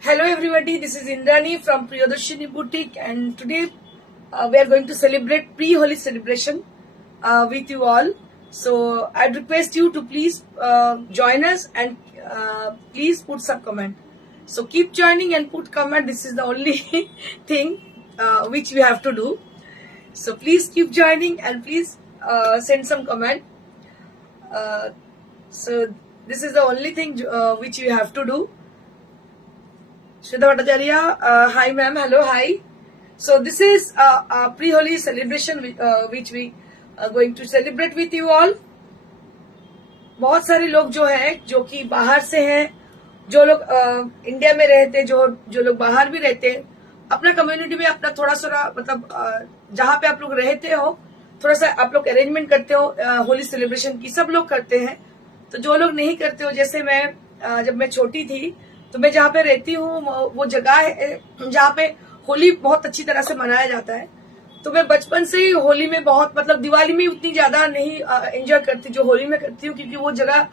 Hello everybody, this is Indrani from Priyadarshini Boutique, and today we are going to celebrate pre-Holi celebration with you all. So I'd request you to please join us and please put some comment. So keep joining and put comment. This is the only thing which we have to do. So please keep joining and please send some comment. So this is the only thing which you have to do. Shweta Bhattacharya, hi ma'am, hello, hi. So this is a pre-Holi celebration which we are going to celebrate with you all. बहुत सारे लोग जो है जो कि बाहर से हैं, जो लोग इंडिया में रहते, जो लोग बाहर भी रहते, अपना कम्युनिटी में अपना थोड़ा सा मतलब जहाँ पे आप लोग रहते हो थोड़ा सा आप लोग अरेंजमेंट करते हो होली सेलिब्रेशन की, सब लोग करते हैं. तो जो लोग नहीं करते हो, जैसे मैं जब मैं छोटी थी तो मैं जहाँ पे रहती हूँ वो जगह है जहाँ पे होली बहुत अच्छी तरह से मनाया जाता है. तो मैं बचपन से ही होली में बहुत मतलब दिवाली में उतनी ज्यादा नहीं एंजॉय करती जो होली में करती हूँ, क्योंकि वो जगह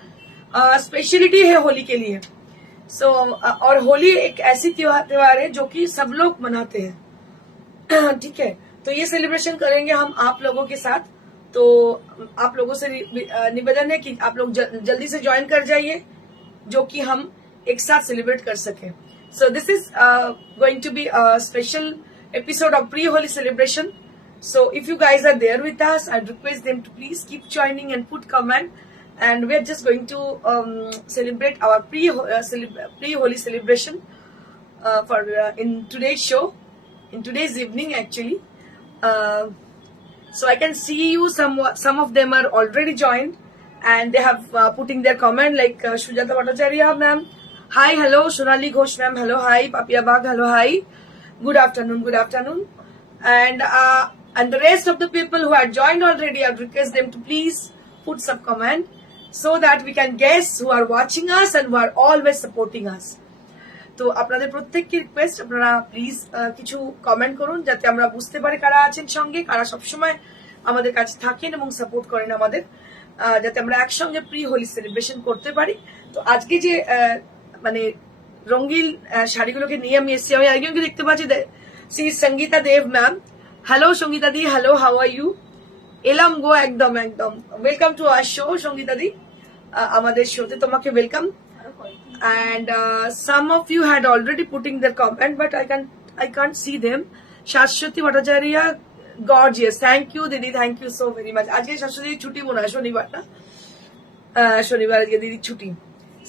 स्पेशलिटी है होली के लिए. सो और होली एक ऐसी त्योहार है जो कि सब लोग मनाते हैं. ठीक है, तो ये सेलिब्रेशन करेंगे हम आप लोगों के साथ. तो आप लोगों से निवेदन है कि आप लोग जल्दी से ज्वाइन कर जाइए, जो कि हम एक साथ सेलिब्रेट कर सके. So this is going to be a special episode of pre-Holi celebration. So if you guys are there with us, I'd request them to please keep joining and put comment. And we're just going to celebrate our pre-Holi celebration for in today's show, in today's evening actually. So I can see you. Some of them are already joined, and they have putting their comment like Shujata Bhattacharya ma'am. Hi, hello. Shonali Ghosh ma'am. Hello, hi. Papia Bag. Hello, hi. Good afternoon. Good afternoon. And the rest of the people who are joined already, I request them to please put some comment so that we can guess who are watching us and who are always supporting us. তো আপনাদের প্রত্যেককে request, আপনারা please কিছু comment করুন যাতে আমরা বুঝতে পারি কারা আছেন সঙ্গে, কারা সবসময় আমাদের কাছে থাকেন এবং সাপোর্ট করেন আমাদের, যাতে আমরা একসঙ্গে প্রি হোলি সেলিব্রেশন করতে পারি. তো আজকে যে মানে রঙিন শাড়িগুলোকে নিয়ে আমি এসেছি, আমি আরেকজনকে দেখতে পাচ্ছি, Shri Sangeeta Deb ma'am. Hello Sangeeta di, hello, how are you? এলাম গো, একদম একদম welcome to our show Sangeeta di, আমাদের শোতে তোমাকে welcome. And some of you had already putting their comment, but I can't see them. Shashwati Bhattacharya, gorgeous. Thank you Didi, thank you so very much. আজকে শাশ্বতী ছুটি মনে হয়, শনিবার না, শনিবার আজকে দিদি ছুটি.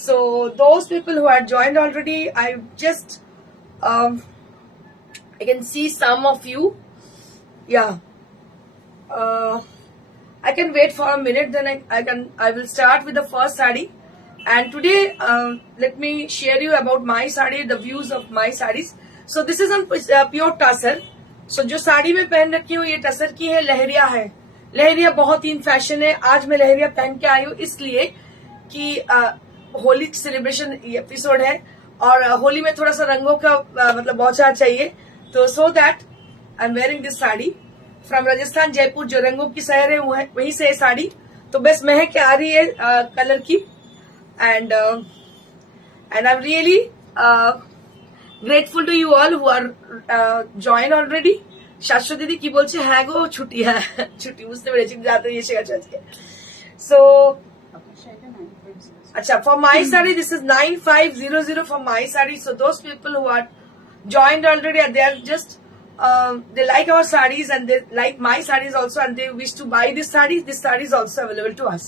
So those people who had joined already, I just I can see some of you. Yeah, I can wait for a minute, then I will start with the first sari. And today let me share you about my sari, the views of my sarees. So this is on pure tasser. So जो साड़ी में पहन रखी हूँ ये टसर की है, लहरिया है. लहरिया बहुत ही इन फैशन है. आज मैं लहरिया पहन के आई हूँ इसलिए कि होली सेलिब्रेशन एपिसोड है और होली में थोड़ा सा रंगों का मतलब बौछार चाहिए. तो so that I am wearing this sari from Rajasthan, Jaipur, जो रंगों की शहर है वहीं से साड़ी. तो बस महक आ रही है कलर की. And I'm really grateful to you all who are joined already. Shashwati দিদি কি বলছে? হ্যাঁ গো ছুটি, হ্যাঁ ছুটি, বুঝতে পেরেছি, যাতে এসে গেছে আজকে. So আচ্ছা, for my saree this is 9500 for my saree. So those people who are joined already, they are just they like our sarees and they like my sarees also, and they wish to buy this sarees. This saree is also available to us.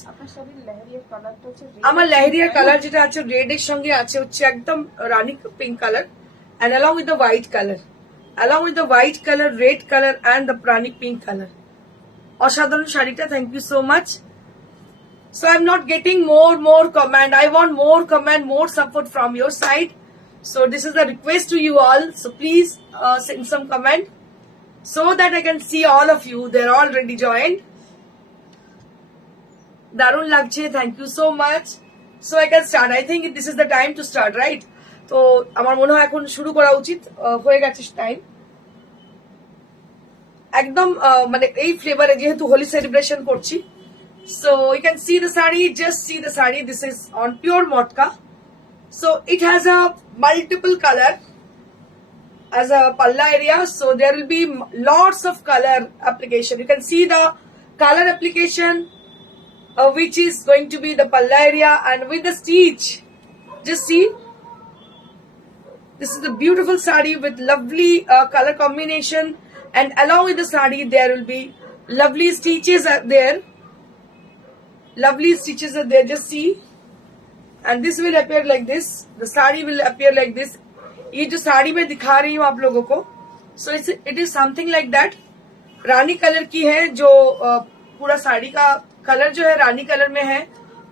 আমার লেহেরিয়ার colour যেটা আছে red এর সঙ্গে আছে হচ্ছে একদম rani pink colour, and along with the white color, red color and the rani pink colour. অসাধারণ শাড়িটা. Thank you so much. So I'm not getting more comment. I want more comment, more support from your side. So this is a request to you all. So please send some comment so that I can see all of you. They're already joined. দারুণ লাগছে. Thank you so much. So I can start. I think this is the time to start, right? তো আমার মনে হয় এখন শুরু করা উচিত. হয়ে গেছে টাইম. একদম মানে এই ফ্লেভারে যেহেতু হোলি সেলিব্রেশন করছি, So you can see the sari, just see the sari. This is on pure motka. So it has a multiple color as a palla area. So there will be lots of color application. You can see the color application which is going to be the palla area, and with the stitch, just see. This is a beautiful sari with lovely color combination, and along with the sari there will be lovely stitches are there. Lovely stitches are there, just see. And this will appear like this. The sari will appear like this. ये जो साड़ी में दिखा रही हूँ आप लोगों को, so it is something like that. Rani colour की है, जो पूरा साड़ी का कलर जो है रानी कलर में है.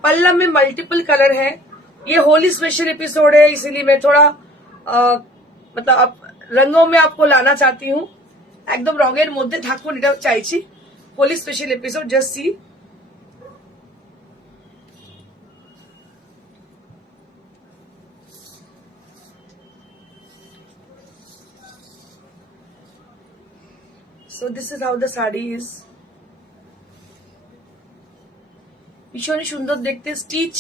पल्ला में मल्टीपल कलर है. ये होली स्पेशल एपिसोड है, इसीलिए मैं थोड़ा मतलब रंगों में आपको लाना चाहती हूँ. एकदम रंगेर मध्य थाकबो এটা চাইছি. Holi special episode, just see. So this is how the sari is. ভীষণই সুন্দর দেখতে, স্টিচ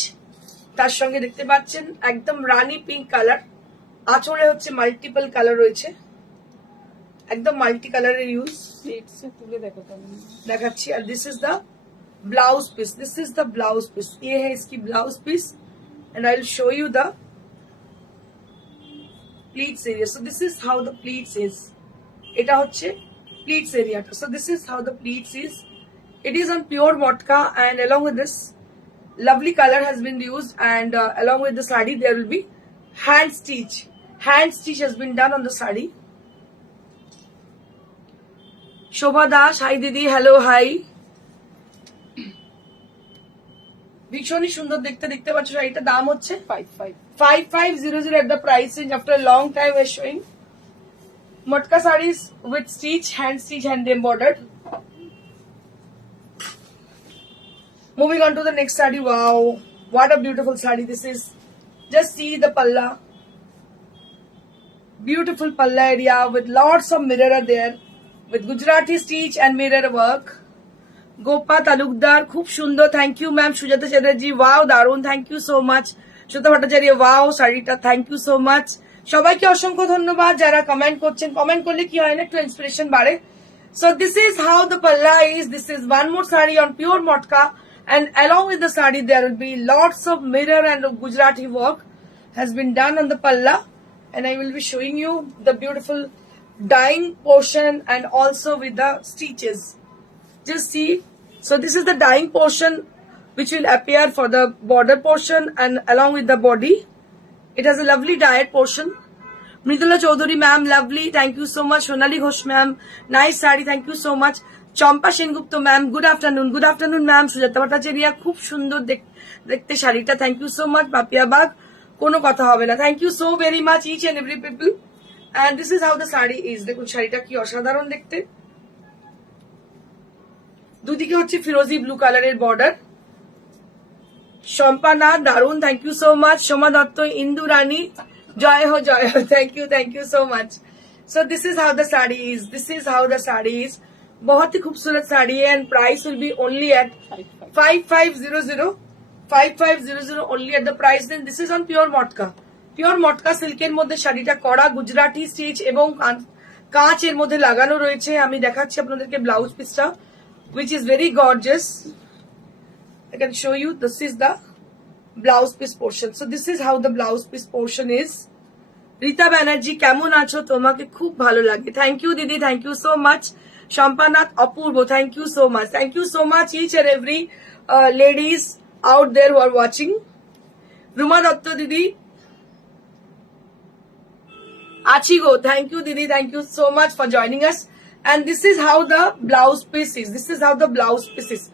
তার সঙ্গে দেখতে পাচ্ছেন একদম রানী পিঙ্ক কালার. আঁচড়ে হচ্ছে মাল্টিপল কালার রয়েছে, একদম মাল্টি কালারের ইউজ. তুলে দেখো দেখাচ্ছি. আর this is the blouse piece. This is the blouse piece. ये है इसकी blouse piece, and I will show you the pleats area. So this is how the pleats is. এটা হচ্ছে pleats area. So this is how the pleats is. It is on pure motka, and along with this lovely color has been used, and along with the sari there will be hand stitch. Hand stitch has been done on the sari. Shobha Das, hi Didi, hello, hi. ভীষণই সুন্দর দেখতে, দেখতে পাচ্ছ শাড়িটার দাম হচ্ছে 5500 at the price range. After a long time we're showing Motka sarees with stitch, hand embroidered. Moving on to the next saree. Wow, what a beautiful saree this is. Just see the palla. Beautiful palla area with lots of mirror there, with Gujarati stitch and mirror work. Gopa Talukdar, khub sundor. Thank you, ma'am. Sujata Chatterjee, wow, darun. Thank you so much. Shweta Bhattacharya, wow, sarita. Thank you so much. সবাইকে অসংখ্য ধন্যবাদ যারা comment করছেন. Comment করলে কি হয় না, একটু ইন্সপিরেশন বাড়ে. So this is how the palla is. This is one more sari on pure matka, and along with the sari there will be lots of mirror and Gujarati work has been done on the palla, and I will be showing you the beautiful dyeing portion and also with the stitches. Just see. So this is the dyeing portion which will appear for the border portion and along with the body. It has a lovely dyed portion. Mridula Chaudhary ma'am, lovely. Thank you so much. Sonali Ghosh ma'am, nice sari. Thank you so much. Champa Sengupta ma'am, good afternoon. Good afternoon ma'am. Sujata Bhattacharya, খুব সুন্দর দেখতে শাড়িটা. Thank you so much. Papia Bag, কোনো কথা হবে না. Thank you so very much each and every people. And this is how the sari is. দেখুন শাড়িটা কি অসাধারণ দেখতে. দুদিকে হচ্ছে ফিরোজি ব্লু কালারের border. Shampana, Darun, thank you so much. Shoma Datto, Indu Rani, Joy Ho, thank you so much. So this is how the sari is. This is how the sari is. बहुत ही खूबसूरत साड़ी है, and price will be only at 5500. 5500 only at the price. Then this is on pure motka. Pure motka silken মধ্যে শাড়িটা করা, Gujarati stitch এবং কাঁচ এর মধ্যে লাগানো রয়েছে. আমি দেখাচ্ছি আপনাদেরকে ব্লাউজ পিসটা, which is very gorgeous. I can show you. This is the blouse piece portion. So this is how the blouse piece portion is. Rita Banerjee, কেমন আছো? তোমাকে খুব ভালো লাগে. Thank you Didi, thank you so much. Shampanath Apurvo, thank you so much. Thank you so much each and every ladies out there who are watching. Ruma Datta Didi, Achigo, thank you Didi, thank you so much for joining us. And this is how the blouse piece is. This is how the blouse piece is.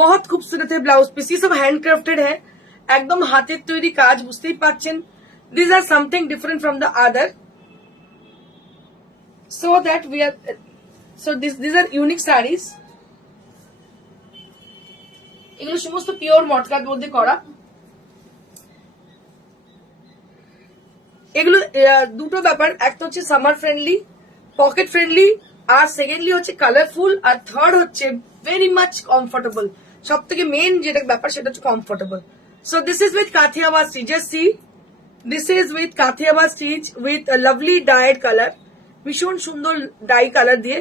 बहुत खूबसूरत है blouse piece. ये सब handcrafted है, एकदम हाथेर तैरी काज, বুঝতেই পারছেন. These are something different from the other, so that we are, so these are unique sarees. এগুলো সমস্ত পিওর মটকার মধ্যে করা. এগুলো দুটো ব্যাপার, একটা হচ্ছে সামার ফ্রেন্ডলি, পকেট ফ্রেন্ডলি, আর সেকেন্ডলি হচ্ছে কালারফুল, আর থার্ড হচ্ছে ভেরি মাচ কমফোর্টেবল. সব থেকে মেন যেটা ব্যাপার সেটা হচ্ছে comfortable. So this is with Kathiawar stitch, just see this is with Kathiawar stitch with lovely dyed colour, ভীষণ সুন্দর ডাই কালার দিয়ে।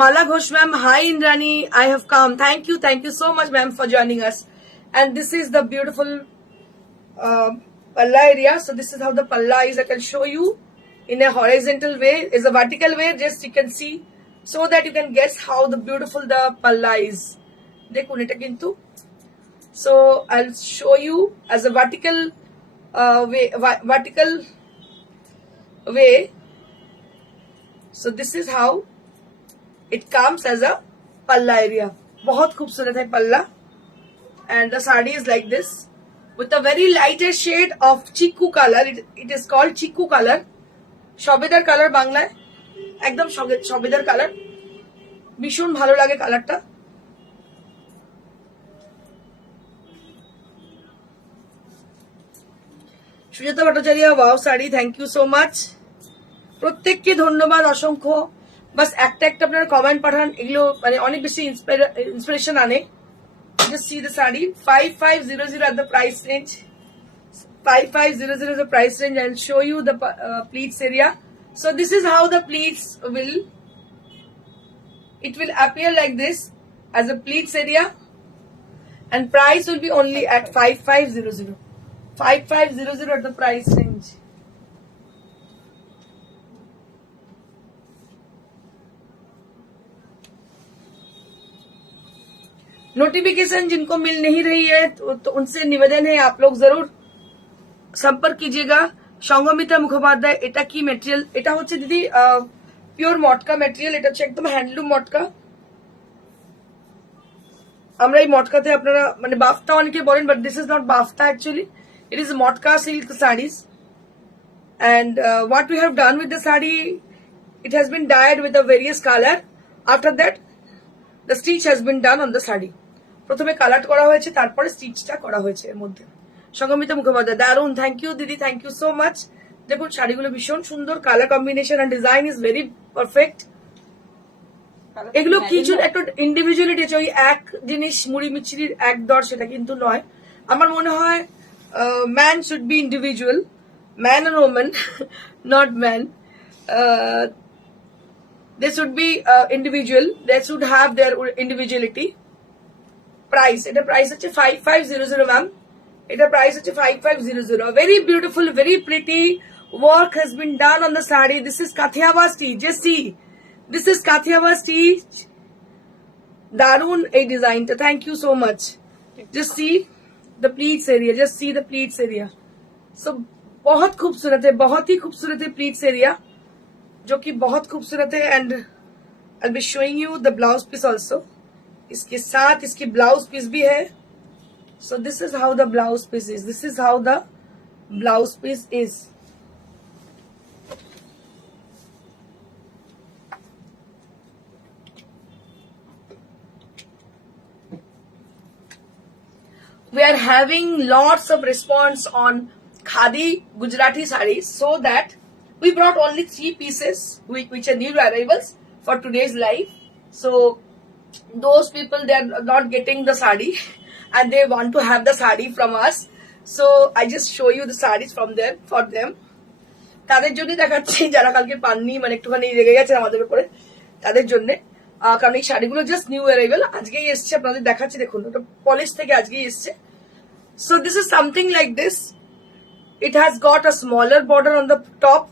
Mala Ghosh ma'am, hi Indrani, I have come, thank you so much ma'am for joining us. And this is the beautiful palla area. So this is how the palla is. I can show you in a horizontal way, is a vertical way, just you can see, so that you can guess how the beautiful the palla is. Dekhun eta kintu, so I'll show you as a vertical way. So this is how it comes as a palla area. बहुत खूबसूरत है पल्ला, and the sari is like this with a very lighter shade of chiku color. It is called chiku color, সবেদার colour বাংলায়, একদম সবেদার colour, ভীষণ ভালো লাগে কালারটা। Sujata Bhattacharya, wow sari, thank you so much, প্রত্যেককে ধন্যবাদ অসংখ্য। বাস একটা আপনারা কমেন্ট পাঠান, এগুলো মানে অনেক বেশি ইন্সপিরেশন আনে। Just see the sari, 5500 at the price range. 5500 is the price range. I'll show you the pleats area. So this is how the pleats will appear like this as a pleats area, and price will be only at 5500. 5500 at the price range. Notification जिनको मिल नहीं रही है तो उनसे निवेदन है आप लोग जरूर संपर्क कीजिएगा। संगमित्रा मुखोपाध्याय, এটা কি মেটেরিয়াল? এটা হচ্ছে দিদি পিওর মটকা মেটেরিয়াল, এটা হচ্ছে একদম হ্যান্ডলুম মটকা। আমরা এই মটকাতে আপনারা মানে বাফতা অনেকে বলেন, but this is not bafta, actually it is matka silk sarees. And what we have done with the saree, it has been dyed with a various color. After that the stitch has been done on the saree. প্রথমে colour করা হয়েছে, তারপরে স্টিচটা করা হয়েছে এর মধ্যে। সংগমিতা মুখোপাধ্যায়, দারুন, thank you দিদি, থ্যাংক ইউ সো মাচ। দেখুন শাড়িগুলো ভীষণ সুন্দর, colour combination and design is very perfect. এগুলো কিছু একটা ইন্ডিভিজুয়ালিটি আছে, ওই এক জিনিস মুড়ি মিছরির এক দর সেটা কিন্তু নয়। আমার মনে হয় man should be individual, man আর woman, not man. They should be individual, they should have their individuality. Price, এটা প্রাইস হচ্ছে 5500 ম্যাম, এটা প্রাইস হচ্ছে 5500। Very beautiful, very pretty work has been done on the saree. This is Kathiawar stitch, just see, this is Kathiawar stitch, দারুন এই ডিজাইনটা, thank you so much. Just see the pleats area, just see the pleats area. So बहुत खूबसूरत है, बहुत ही खूबसूरत है pleats area, जो कि बहुत खूबसूरत है। And I be showing you the blouse piece also, इसके साथ इसकी ब्लाउज पीस भी है। So this is how the blouse piece is, this is how the blouse piece is. We are having lots of response on Khadi Gujarati sarees, so that we brought only 3 pieces which are new arrivals for today's live. So those people, they are not getting the sari and they want to have the sari from us. So I just show you the sarees from them for them. তাদের জন্য দেখাচ্ছি যারা কালকে পাননি, মানে একটুখানি রেগে গেছে আমাদের উপরে, তাদের জন্য। কারণ এই শাড়িগুলো জাস্ট নিউ অ্যারাইভাল, আজকেই এসছে, আপনাদের দেখাচ্ছি, দেখুন ওটা পলিশ থেকে আজকেই এসছে। So this is something like this. It has got a smaller border on the top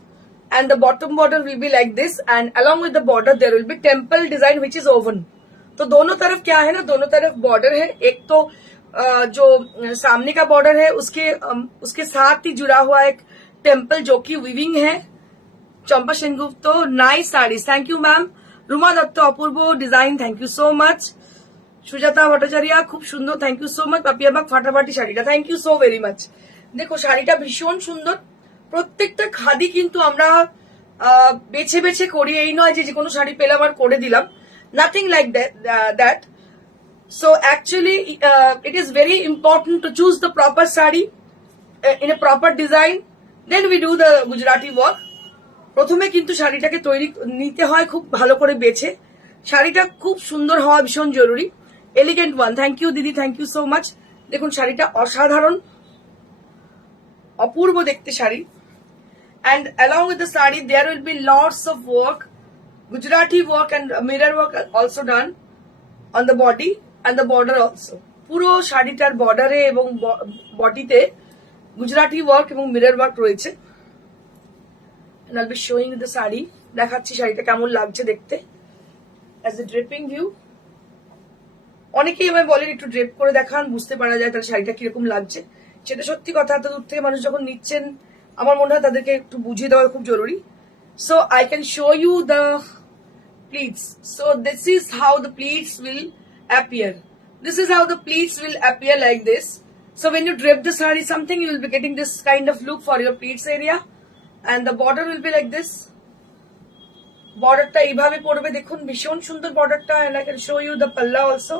and the bottom border will be like this, and along with the border there will be temple design which is woven. तो दोनों तरफ क्या है ना, दोनों तरफ border है। एक तो जो सामने का बॉर्डर है उसके साथ ही जुड़ा हुआ एक टेम्पल जो कि वीविंग है। चंपा सेनगुप्त, तो nice saris, thank you ma'am. Ruma Dutta, অপূর্ব design, thank you so much. Sujata Bhattacharya, খুব সুন্দর, thank you so much. Papiya Bag ফাটাফাটি শাড়িটা, thank you so very much. দেখো শাড়িটা ভীষণ সুন্দর, প্রত্যেকটা খাদি কিন্তু আমরা বেছে বেছে করি, এই নয় যে কোনো শাড়ি পেলাম আর করে দিলাম, nothing like that. So actually it is very important to choose the proper sari in a proper design, then we do the Gujarati work. প্রথমে কিন্তু শাড়িটাকে তৈরি নিতে হয় খুব ভালো করে বেছে, শাড়িটা খুব সুন্দর হওয়া ভীষণ জরুরি। Elegant one. থ্যাংক ইউ দিদি, থ্যাংক ইউ সো মাচ। দেখুন শাড়িটা অসাধারণ, অপূর্ব দেখতে sari. And along with the sari, there will be lots of work, Gujarati work and mirror work also done on the body and the border also. পুরো শাড়িটার বর্ডারে এবং বডিতে গুজরাটি ওয়ার্ক এবং মিরর ওয়ার্ক রয়েছে। And I'll be showing you the sari, দেখাচ্ছি শাড়িটা কেমন লাগছে দেখতে as a draping view। অনেকেই আমায় বলেন একটু ড্রেপ করে দেখান, বুঝতে পারা যায় তার শাড়িটা কিরকম লাগছে। সেটা সত্যি কথা, এত দূর থেকে মানুষ যখন নিচ্ছেন আমার মনে হয় তাদেরকে একটু বুঝিয়ে দেওয়া খুব জরুরি। So I can show you the pleats. So this is how the pleats will appear. This is how the pleats will appear like this. So when you drape the saree, something you will be getting this kind of look for your pleats area, and the border will be like this. Borderটা এইভাবে পড়বে, দেখুন ভীষণ সুন্দর borderটা, and I can show you the palla also.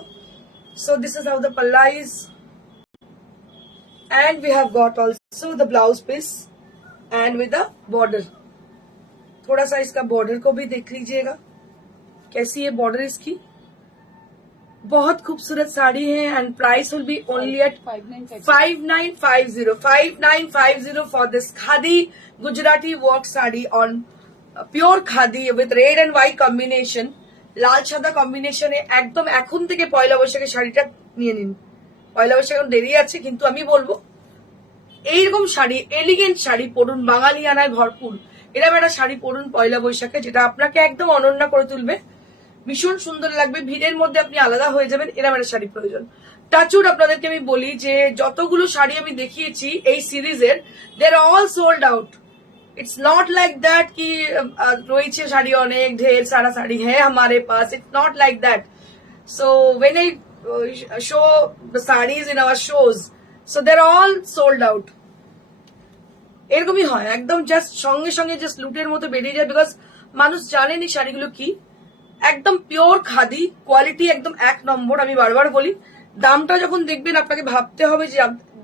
So this is how the palla is, and we have got also the blouse piece and with the border. थोड़ा सा इसका border को भी देख लीजिएगा कैसी है border इसकी। बहुत खूबसूरत साड़ी है and price will be only at 5950 for this khadi Gujarati work sari on pure khadi with red and white combination. লাল সাদা কম্বিনেশনে একদম এখন থেকে পয়লা বৈশাখের শাড়িটা নিয়ে নিন। পয়লা বৈশাখ এখন দেরি আছে, কিন্তু আমি বলবো এইরকম শাড়ি, এলিগেন্ট শাড়ি পরুন, বাঙালিয়ানায় ভরপুর এরকম একটা শাড়ি পরুন পয়লা বৈশাখে, যেটা আপনাকে একদম অনন্য করে তুলবে, ভীষণ সুন্দর লাগবে, ভিড়ের মধ্যে আপনি আলাদা হয়ে যাবেন, এরকম একটা শাড়ি প্রয়োজন। টাচুড আপনাদেরকে আমি বলি যে যতগুলো শাড়ি আমি দেখিয়েছি এই সিরিজের, দে আর all sold out. It's not like that कि রয়েছে শাড়ি অনেক ঢের সারা শাড়ি है हमारे पास, it's not like that. So when I show the saris in our shows, so they are all sold out. এরকমই হয়, একদম জাস্ট সঙ্গে সঙ্গে জাস্ট লুটের মতো বেরিয়ে যায়, বিকজ মানুষ জানেনি শাড়িগুলো কি। একদম পিওর খাদি, কোয়ালিটি একদম এক নম্বর। আমি বারবার বলি, দামটা যখন দেখবেন আপনাকে ভাবতে হবে যে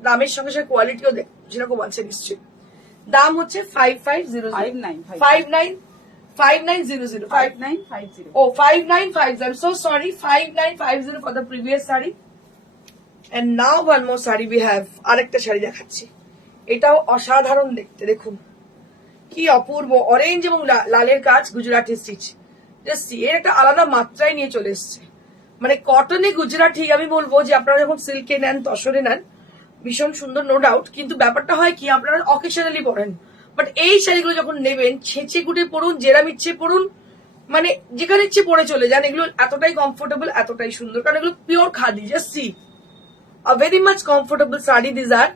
দামের সঙ্গে সঙ্গে কোয়ালিটিও যেরকম আছে নিশ্চয়ই। দাম হচ্ছে 5950 ও 5950, I'm so sorry, 5950 for the previous saree. And now one more saree we have, আরেকটা শাড়ি দেখাচ্ছি, এটাও অসাধারণ দেখতে। দেখুন কি অপূর্ব, অরেঞ্জ এবং লালের কাজ, গুজরাটি স্টিচ। এর একটা আলাদা মাত্রায় নিয়ে চলে এসছে, মানে কটনে গুজরাটি। আমি বলবো যে আপনারা যখন সিল্কে নেন, তসরে নেন, ভীষণ সুন্দর নো ডাউট, কিন্তু ব্যাপারটা হয় কি আপনারা অকেশনালি পরেন, বাট এই শাড়িগুলো যখন নেবেন ছেঁচে কুটে পরুন, যেরাম ইচ্ছে পরুন, মানে যেখানে ইচ্ছে পরে চলে যান, এগুলো এতটাই কমফোর্টেবল, এতটাই সুন্দর, কারণ এগুলো pure khadi. Just see a very much comfortable sari this are,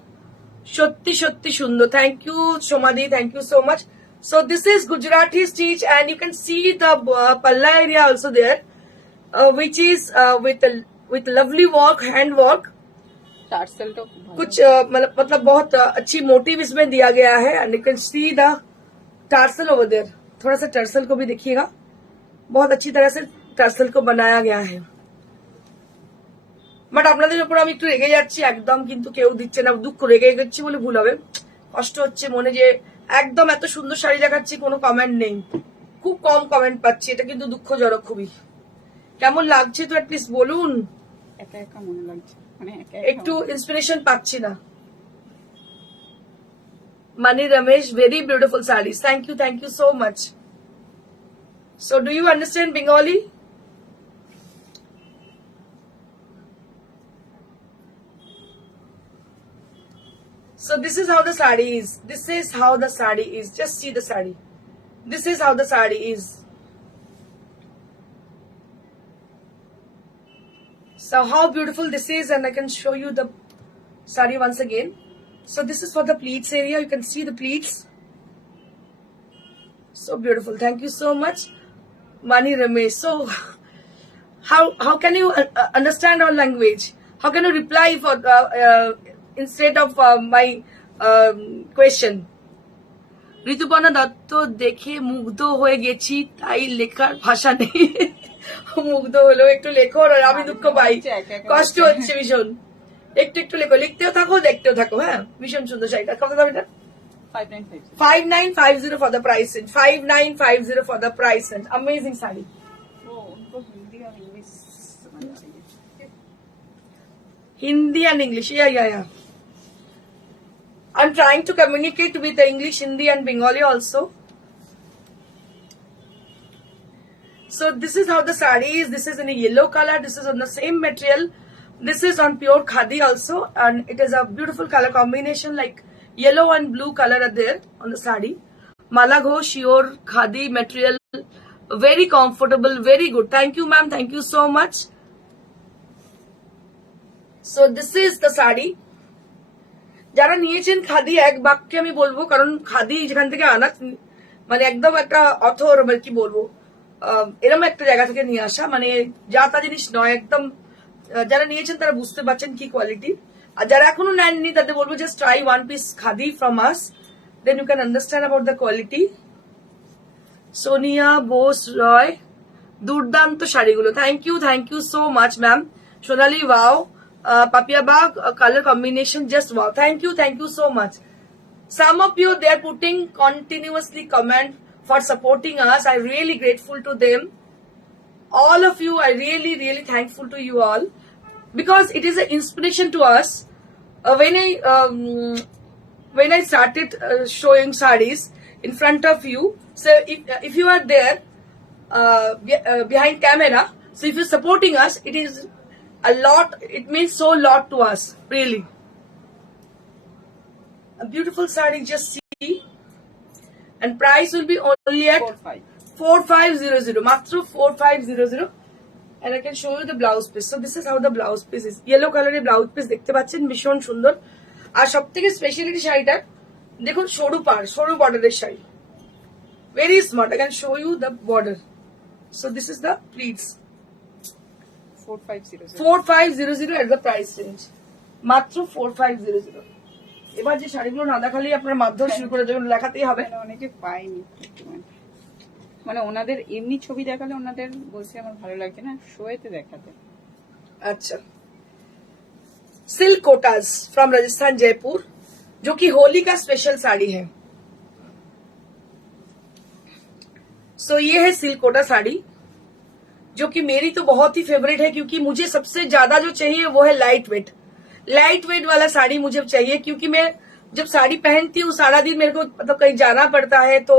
সত্যি সত্যি সুন্দর। Thank you Somadi, thank you so much. So this is Gujarati stitch, and you can see the palla area also there, which is with lovely work, hand work. Tarsal तो कुछ मतलब बहुत अच्छी motive इसमें दिया गया है, and you can see the tarsal over there. थोड़ा सा टर्सल को भी देखिएगा, बहुत अच्छी तरह से टर्सल को बनाया गया है। বাট আপনাদের উপর আমি একটু রেগে যাচ্ছি একদম, কিন্তু কেউ দিচ্ছে না, দুঃখ রেগে যাচ্ছি বলে ভুল হবে, কষ্ট হচ্ছে মনে যে একদম এত সুন্দর শাড়ি দেখাচ্ছি, কোনো কমেন্ট নেই, খুব কম কমেন্ট পাচ্ছি, এটা কিন্তু দুঃখজনক খুবই। কেমন লাগছে তো অ্যাটলিস্ট বলুন, একা একা মনে লাগছে, মানে একটু ইন্সপিরেশন পাচ্ছি না। Mani Ramesh, very beautiful saris, thank you so much. So do you understand Bengali? So this is how the saree is. This is how the saree is. Just see the saree. This is how the saree is. So how beautiful this is, and I can show you the saree once again. So this is for the pleats area. You can see the pleats. So beautiful. Thank you so much, Mani Ramesh. So how can you understand our language? How can you reply for instead of my question? Rituparna Dutta, দেখে মুগ্ধ হয়ে গেছি, তাই লেখার ভাষা নেই। মুগ্ধ হলেও একটু লেখো, আমি দুঃখ পাই, কষ্ট হচ্ছে ভীষণ, একটু লেখো, লিখতেও থাকো দেখতেও থাকো। হ্যাঁ, ভীষণ সুন্দর শাড়িটা। কত দাম এটা? 5950 for the price range. 5950 for the price range. Amazing sari. Hindi and English. Yeah. I'm trying to communicate with the English, Hindi and Bengali also. So this is how the saree is. This is in a yellow color. This is on the same material. This is on pure khadi also, and it is a beautiful color combination, like yellow and blue color are there on the saree. Malagho sheer khadi material, very comfortable, very good. Thank you, ma'am. Thank you so much. So this is the saree. যারা নিয়েছেন খাদি এক বাক্যে আমি বলবো, কারণ খাদি যেখান থেকে আনা মানে একদম একটা অথর কি বলবো এরকম একটা জায়গা থেকে নিয়ে আসা, মানে যা তা জিনিস নয় একদম। যারা নিয়েছেন তারা বুঝতে পারছেন কি কোয়ালিটি, আর যারা এখনো নেননি তাদের বলবো just try one piece khadi from us, then you can understand about the quality. Sonia Bose Roy, দুর্দান্ত শাড়িগুলো। Thank you so much ma'am. Sonali wow, Papia Bag color combination, just wow. Thank you so much. Some of you, they are putting continuously comment for supporting us. I'm really grateful to them. All of you, I really thankful to you all, because it is an inspiration to us. When I started showing sarees in front of you, so if you are there behind camera, so if you're supporting us, it is a lot, it means so lot to us, really. A beautiful saree, just see. And price will be only at 4500, matro 4500. And I can show you the blouse piece. So this is how the blouse piece is. Yellow color blouse piece দেখতে পাচ্ছেন, ভীষণ সুন্দর। আর সবথেকে speciality শাড়িটা দেখুন, সরু বর্ডারের sari, very smart. I can show you the border. So this is the pleats. 4500 at the price range, মাত্র 4500। এবার যে শাড়িগুলো না দেখালে আপনার মাধ্যম শুরু করে দেবেন, লেখাতেই হবে। অনেকে পাইনি, মানে ওনাদের এমনি ছবি দেখালে ওনাদের বলছে আমার ভালো লাগছে না, শোয়েতে দেখাতে। अच्छा, silk quotas from Rajasthan Jaipur, जो कि होली का स्पेशल साड़ी है। सो ये है सिल्क कोटा साड़ी, जो कि मेरी तो बहुत ही फेवरेट है, क्योंकि मुझे सबसे ज्यादा जो चाहिए वो है लाइट वेट वाला साड़ी मुझे चाहिए। क्योंकि मैं जब साड़ी पहनती हूँ सारा दिन, मेरे को मतलब कहीं जाना पड़ता है तो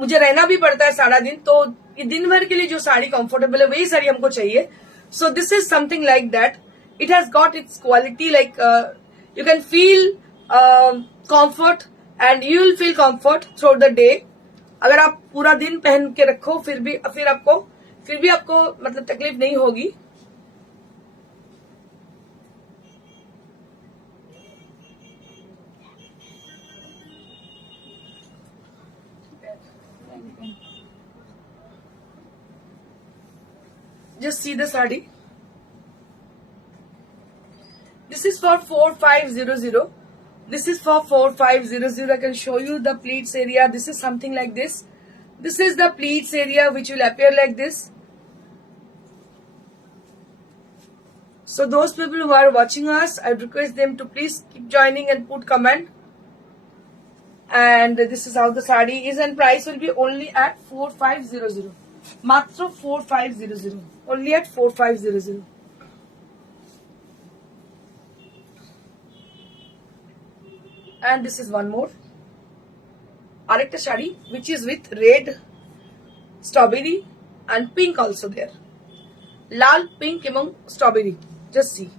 मुझे रहना भी पड़ता है सारा दिन, तो दिन भर के लिए जो साड़ी कंफर्टेबल है वही साड़ी हमको चाहिए। सो this is something like that. It has got its quality, like you can feel comfort and you will feel comfort through the day. अगर आप पूरा दिन पहन के रखो फिर भी आपको मतलब तकलीफ नहीं होगी। Just see the saree. This is for 4500. This is for 4500. I can show you the pleats area. This is something like this. This is the pleats area which will appear like this. So those people who are watching us, I request them to please keep joining and put comment. And this is how the saree is, and price will be only at 4500. Matro 4500. Only at 4500. And this is one more. Arekta shari, which is with red, strawberry and pink also there. Lal, pink among strawberry. Just see.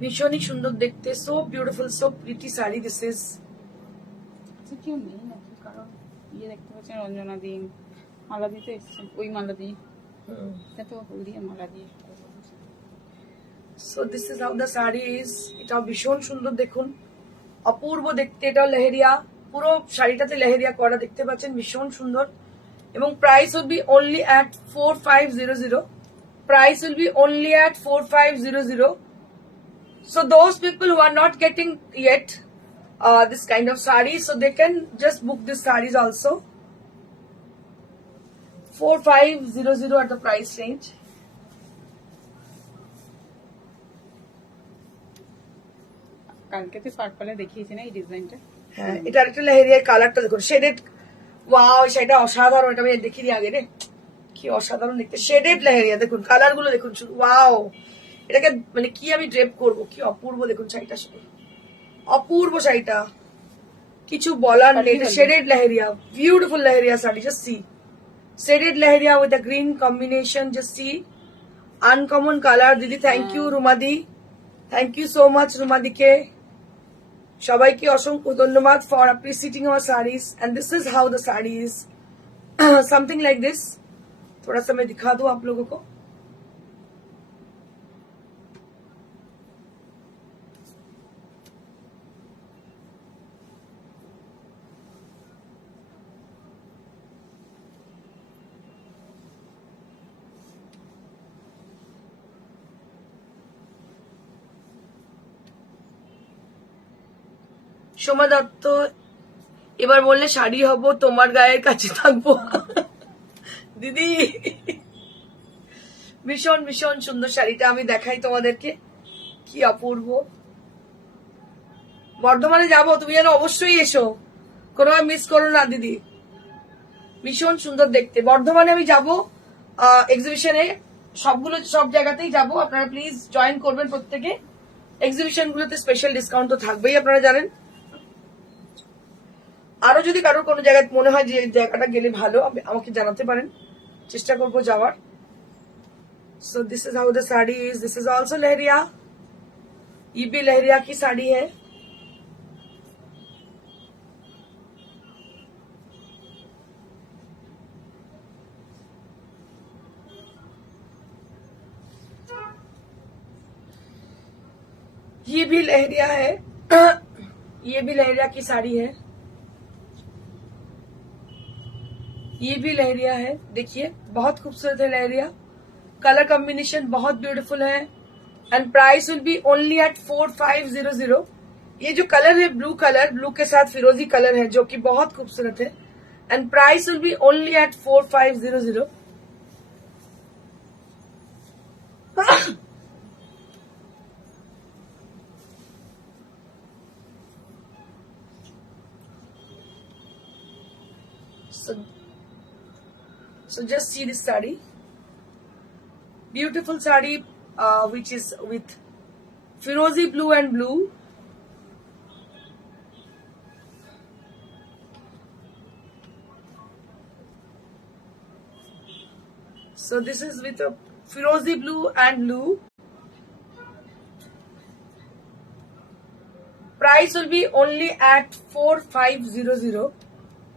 ভীষণই সুন্দর দেখতে, so beautiful, so pretty sari. This is কেউ নেই নাকি, কারণ ইয়ে দেখতে পাচ্ছেন রঞ্জনা দিন মালা দিতে এসছেন, ওই মালা দিয়ে এত হলদিয়া মালা দিয়ে। So this is how the sari is. এটা ভীষণ সুন্দর, দেখুন অপূর্ব দেখতে। এটা লেহেরিয়া, পুরো শাড়িটাতে লেহেরিয়া করা দেখতে পাচ্ছেন, ভীষণ সুন্দর। এবং price will be only at 4500। Price will be only at 4500। So those people who are not getting yet this kind of sarees, so they can just book this sarees also. 4500 at the price range. কালকে তো পার্পলে দেখিয়েছি না এই ডিজাইনটা। হ্যাঁ, এটা একটা লেহেরিয়া, কালারটা দেখুন, শেডেড ওয়াও, সেটা অসাধারণ, এটা আমি দেখিনি আগে রে, কি অসাধারণ দেখতে, শেডেড লেহেরিয়া, দেখুন কালার গুলো দেখুন শুধু, ওয়াও, এটাকে মানে কি আমি ড্রেপ করব, কি অপূর্ব দেখুন শাড়িটা, শুধু অপূর্ব শাড়িটা, কিছু বলার নেই। এটা shaded leheriya, beautiful leheriya sari, just see, shaded leheriya with a green combination, just see, uncommon colour. দিদি thank you, Rumadi thank you so much, রুমাদিকে সবাইকে অসংখ্য ধন্যবাদ for appreciating our saris and this is how the sari is something like this. थोड़ा सा मैं दिखा दूं आप लोगों को, সোমা দত্ত এবার বললে শাড়ি হব, তোমার গায়ের কাছে থাকবো। দিদি ভীষণ ভীষণ সুন্দর শাড়িটা, আমি দেখাই তোমাদেরকে, কি অপূর্ব। বর্ধমানে যাব, তুমি যেন অবশ্যই এসো, কোনোভাবে মিস করো না দিদি, ভীষণ সুন্দর দেখতে। বর্ধমানে আমি যাব এক্সিবিশনে, সব জায়গাতেই যাব, আপনারা প্লিজ জয়েন করবেন প্রত্যেকে। এক্সিবিশন গুলোতে স্পেশাল ডিসকাউন্ট তো থাকবেই, আপনারা জানেন। আরো যদি কারোর কোনো জায়গায় মনে হয় যে জায়গাটা গেলে ভালো, আমাকে জানাতে পারেন, চেষ্টা করবো যাওয়ার। So this is how the sari is, this is also lehariya, ये भी लहरिया की साड़ी है। ये भी लहरिया है, ये भी लहरिया की साड़ी है, ये भी लहरिया है, देखिए बहुत खूबसूरत है लहरिया, कलर कॉम्बिनेशन बहुत ब्यूटीफुल है and price will be only at 4500। ये जो कलर है ब्लू कलर, ब्लू के साथ फिरोजी कलर है जो कि बहुत खूबसूरत है and price will be only at 4500। So just see this saree, beautiful saree which is with Firozi blue and blue. So this is with a Firozi blue and blue. Price will be only at 4500.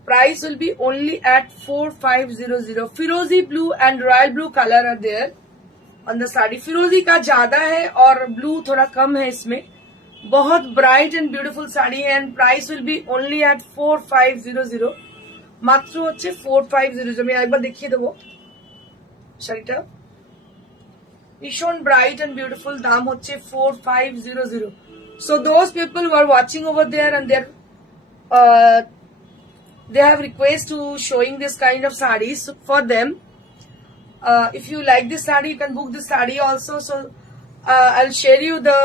Price will be only at 4500. Firozi blue and royal blue color are there on the sari. फिरोजी का ज्यादा है और blue थोड़ा कम है इसमें, बहुत bright and beautiful sari है and price will be only at 4500, মাত্র হচ্ছে 4500। আমি একবার দেখিয়ে দেবো শাড়িটা, ভীষণ ব্রাইট এন্ড বিউটিফুল, দাম হচ্ছে 4500। So those people who are watching over there and they have request to showing this kind of sarees for them. If you like this saree, you can book this saree also. So I'll share you the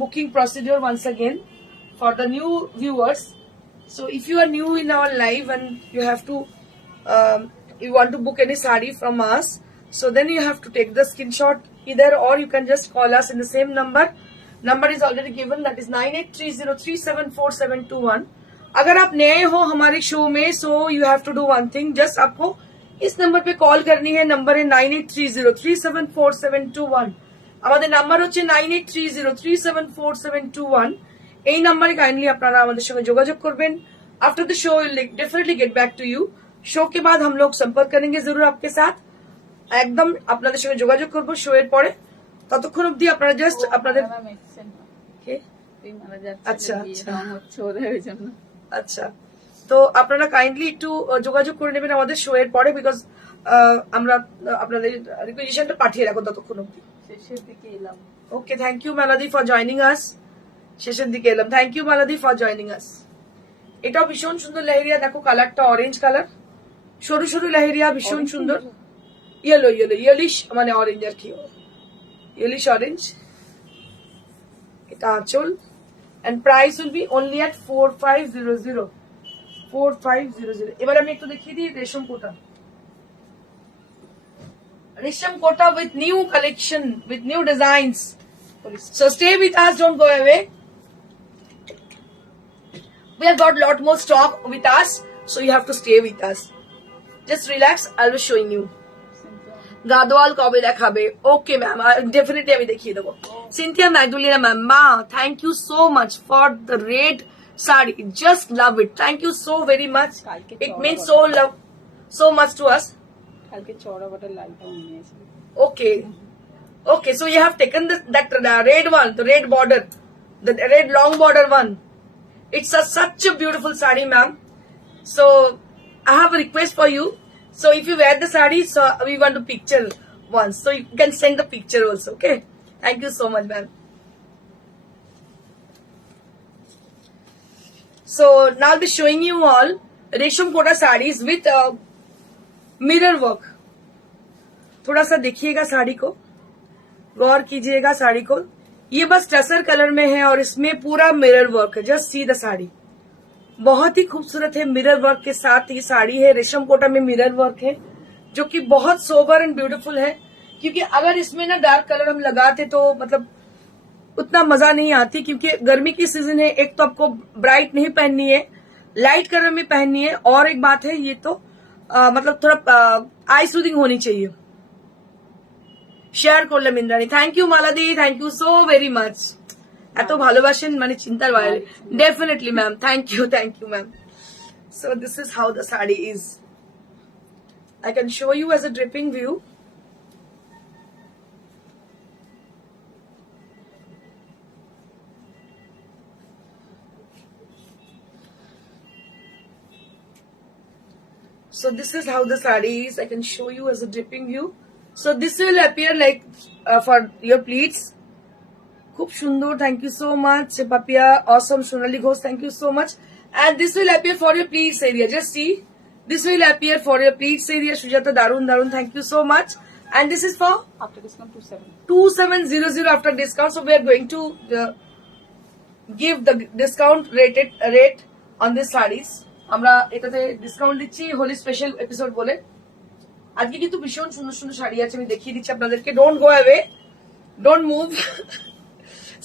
booking procedure once again for the new viewers. So if you are new in our live and you have to you want to book any saree from us, so then you have to take the screenshot either, or you can just call us in the same number is already given, that is 9830374721। अगर आप नए हो हमारे show में, so you have to do one thing, just आपको इस number पे call करनी है, नंबर है 9830374721। আমাদের নাম্বার হচ্ছে 9830374721। এই নাম্বারে কাইন্ডলি আপনারা আমাদের সঙ্গে যোগাযোগ করবেন। After the show will definitely get back to you. Show के बाद हम लोग संपर्क करेंगे जरूर आपके साथ, একদম আপনাদের সঙ্গে যোগাযোগ করব শো এর পরে। ততক্ষণ অবধি আপনারা জাস্ট আপনাদের আচ্ছা আচ্ছা, তো আপনারা কাইন্ডলি একটু যোগাযোগ করে নেবেন আমাদের শো এর পরে, বিকজ আমরা আপনাদের রিকুইজিশনটা পাঠিয়ে রাখো ততক্ষণ অবধি। শেষের দিকে এলাম। Okay, thank you Maladi for joining us. শেষের দিকে এলাম, thank you Maladi for joining us. এটাও ভীষণ সুন্দর লেহেরিয়া, দেখো কালারটা অরেঞ্জ কালার, সরু সরু লেহেরিয়া, ভীষণ সুন্দর, ইয়েলো ইয়েলো ইয়েলিশ মানে অরেঞ্জ আর কি, ইয়েলিশ অরেঞ্জ। এটা আঁচল and price will be only at 4500 4500 এবার আমি একটু দেখিয়ে দিই রেশম কোটা with new collection with new designs. So stay with us, don't go away. We have got lot more stock with us, so you have to stay with us. Just relax, I'll be showing you. Gadwal কবে দেখাবে? Okay ma'am, definitely আমি দেখিয়ে দেবো। Cynthia Magdalena ma'am, মা thank you so much for the red sari, just love it, thank you so very much, it means so much to us. কালকে চড়া butter লালটা নিয়েছি। Okay, so you have taken that red one, the red border, the red long border one. It's such a beautiful sari, ma'am. So I have a request for you. So if you wear the sari, so we want to picture once. So you can send the picture also, okay? Thank you so much, ma'am. So now I'll be showing you all Resham Kota sarees with mirror work. थोड़ा सा देखिएगा साड़ी को, गौर कीजिएगा साड़ी को। ये बस tussar colour में है और इसमें पूरा मिरर वर्क है। जस्ट सी द साड़ी, बहुत ही खूबसूरत है। मिरर वर्क के साथ ये साड़ी है, रेशम कोटा में मिरर वर्क है, जो कि बहुत सोबर एंड ब्यूटीफुल है। क्योंकि अगर इसमें ना डार्क कलर हम लगाते तो मतलब उतना मजा नहीं आती, क्योंकि गर्मी की सीजन है। एक तो आपको ब्राइट नहीं पहननी है, लाइट कलर में पहननी है, और एक बात है ये तो मतलब थोड़ा आई सूदिंग होनी चाहिए। শেয়ার করলাম Indrani, thank you Maladi, thank you so very much. এত ভালোবাসেন মানে চিন্তার বাইরে। Definitely ma'am, thank you ma'am. So this is how the sari is. I can show you as a dripping view. So this is how the saree is. I can show you as a dripping view. So this will appear like for your pleats. Khub sundor, thank you so much. Papia, awesome. Sonali Ghosh, thank you so much. And this will appear for your pleats area. Just see, this will appear for your pleats area. Sujata Darun, thank you so much. And this is for after discount 2700 after discount. So we are going to give the discount rate on these sarees. আমরা এটাতে discount দিচ্ছি Holi special episode বলে। আজকে কিন্তু ভীষণ সুন্দর সুন্দর শাড়ি আছে, আমি দেখিয়ে দিচ্ছি আপনাদেরকে। Don't go away, don't move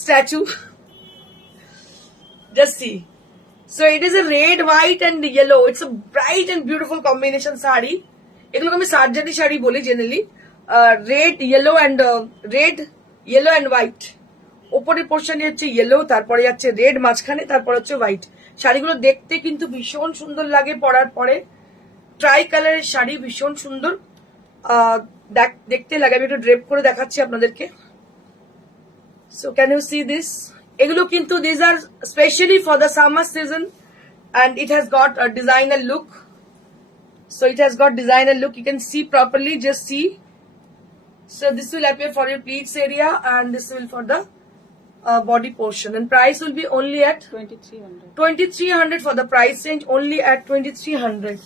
statue, just see. So it is a red, white and yellow. It's a bright and beautiful combination sari. এগুলোকে আমি সার্জারি শাড়ি বলি generally. Red yellow and white. ওপরের পোর্শনে হচ্ছে ইয়েলো, তারপরে যাচ্ছে রেড, মাঝখানে তারপরে হচ্ছে হোয়াইট। শাড়িগুলো দেখতে কিন্তু ভীষণ সুন্দর লাগে পরার পরে। ট্রাই কালারের শাড়ি, ভীষণ সুন্দর দেখতে লাগে। আমি একটু ড্রেপ করে দেখাচ্ছি আপনাদেরকে। So can you see this? এগুলো কিন্তু this are specially for the summer season and it has got a designer look. So it has got designer look. You can see properly, just see. So this will appear for your pleats area and this will for the body portion, and price will be only at 2300 for the price range, only at 2300.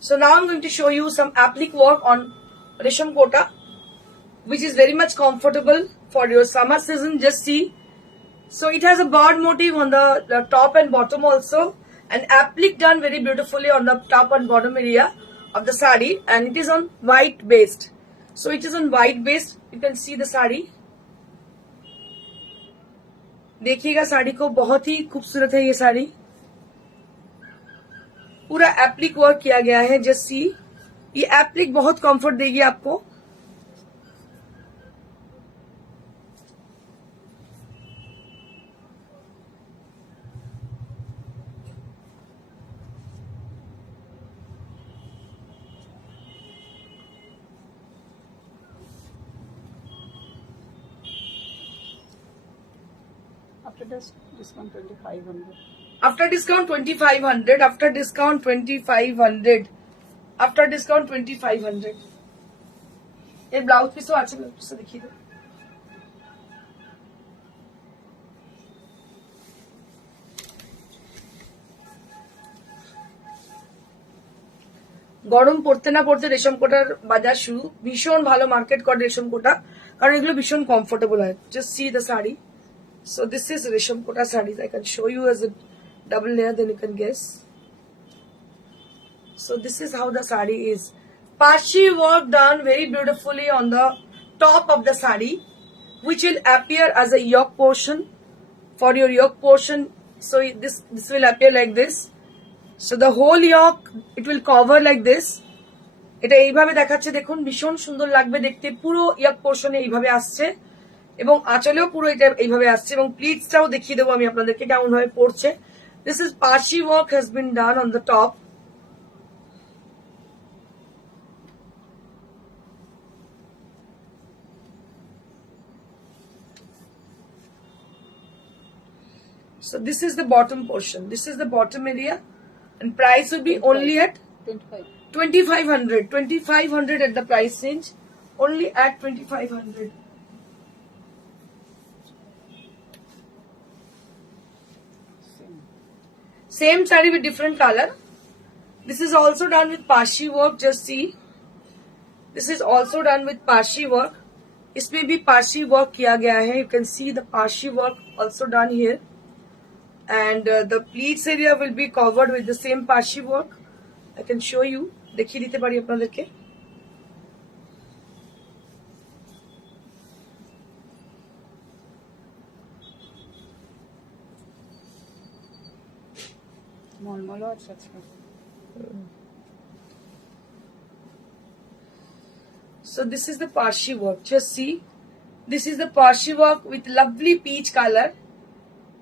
So now I'm going to show you some applique work on Resham Kota, which is very much comfortable for your summer season. Just see. So it has a bird motif on the top and bottom also, and applique done very beautifully on the top and bottom area of the sari, and it is on white based. So it is on white based. You can see the sari. देखिएगा साड़ी को, बहुत ही खूबसूरत है ये साड़ी। पूरा applique work किया गया है। जस्ट सी, ये एप्लिक बहुत कंफर्ट देगी आपको। after discount 2500 after discount 2500 after discount 2500 after discount 2500 ये ब्लाउज पीस तो अच्छा से देखिए। গরম পড়তে না পড়তে রেশম কোটার বাজার শুরু। ভীষণ ভালো মার্কেট করে রেশম কোটা, কারণ এগুলো ভীষণ কমফোর্টেবল হয়। Just see the sari. So this is resham Kota saris. I can show you as a double layer, then you can guess. So this is how the sari is. Pashi work done very beautifully on the top of the sari, which will appear as a yoke portion. For your yoke portion, so this will appear like this. So the whole yoke, it will cover like this. এটা এইভাবে দেখাচ্ছে, দেখুন ভীষণ সুন্দর লাগবে দেখতে। পুরো ইয়ক পোর্শনে এইভাবে আসছে এবং আঁচলেও পুরো এটা এইভাবে আসছে, এবং প্লিটসটাও দেখিয়ে দেবো আমি আপনাদেরকে কেমন ভাবে পড়ছে। This is Pashi work has been done on the top. So this is the bottom portion. This is the bottom area, and price will be only at 2500. 2500 at the price range. Only at 2500. Same saree with different color. This is also done with Pashi work. Just see. This is also done with Pashi work. इसमें भी Pashi work किया गया है. You can see the Pashi work also done here. And the pleats area will be covered with the same Pashi work. I can show you. देखिए दिते पारी আপনাদেরকে। মলমলও আছে আজকে। So this is the Pashi work. Just see. This is the Pashi work with lovely peach color.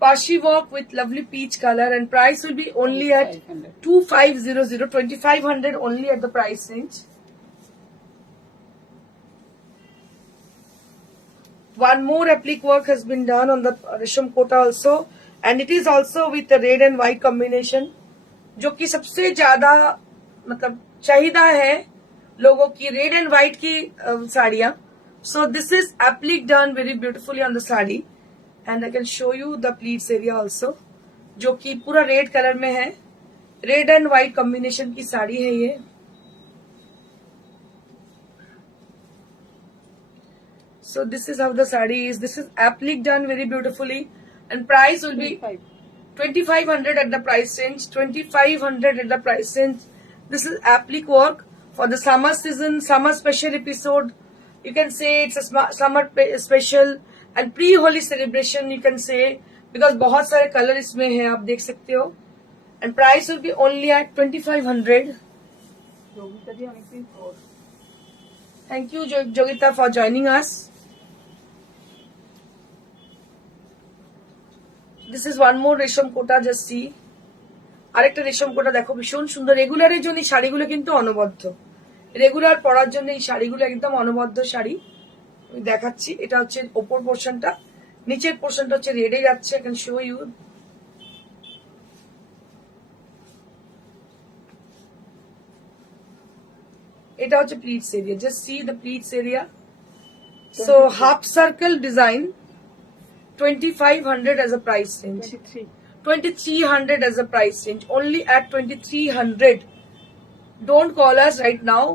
Pashi work with lovely peach color, and price will be only at 2500. 2500 only at the price range. One more applique work has been done on the Resham Kota also, and it is also with the red and white combination, जो कि सबसे ज्यादा मतलब चाहिदा है लोगों की, red and white की साड़ियां। सो this is applique done very beautifully on the sari, and I can show you the pleats area also, जो कि पूरा रेड कलर में है। रेड एंड व्हाइट कॉम्बिनेशन की साड़ी है ये। So this is how the saree is. This is applique done very beautifully, and price will be 2500 at the price range. 2500 at the price range. This is applique work for the summer season, summer special episode. You can say it's a summer special and pre-Holi celebration. You can say, because बहुत सारे colour इसमें हैं, आप देख सकते हो। And price will be only at 2500. Thank you, Jogita, for joining us. This is one more রেশম কোটা। Just see. আরেকটা রেশম কোটা দেখো, ভীষণ সুন্দর। রেগুলারের জন্য এই শাড়িগুলো কিন্তু অনবদ্য, রেগুলার পরার জন্য এই শাড়িগুলো একদম অনবদ্য শাড়ি। আমি দেখাচ্ছি, এটা হচ্ছে ওপর পোর্শনটা, নিচের পোর্শনটা হচ্ছে রেডে যাচ্ছে। I can show you. এটা হচ্ছে pleats area. Just see the pleats area. So half circle design, 2500 as a price range. 2300 as a price range. Only at 2300. Don't call us right now.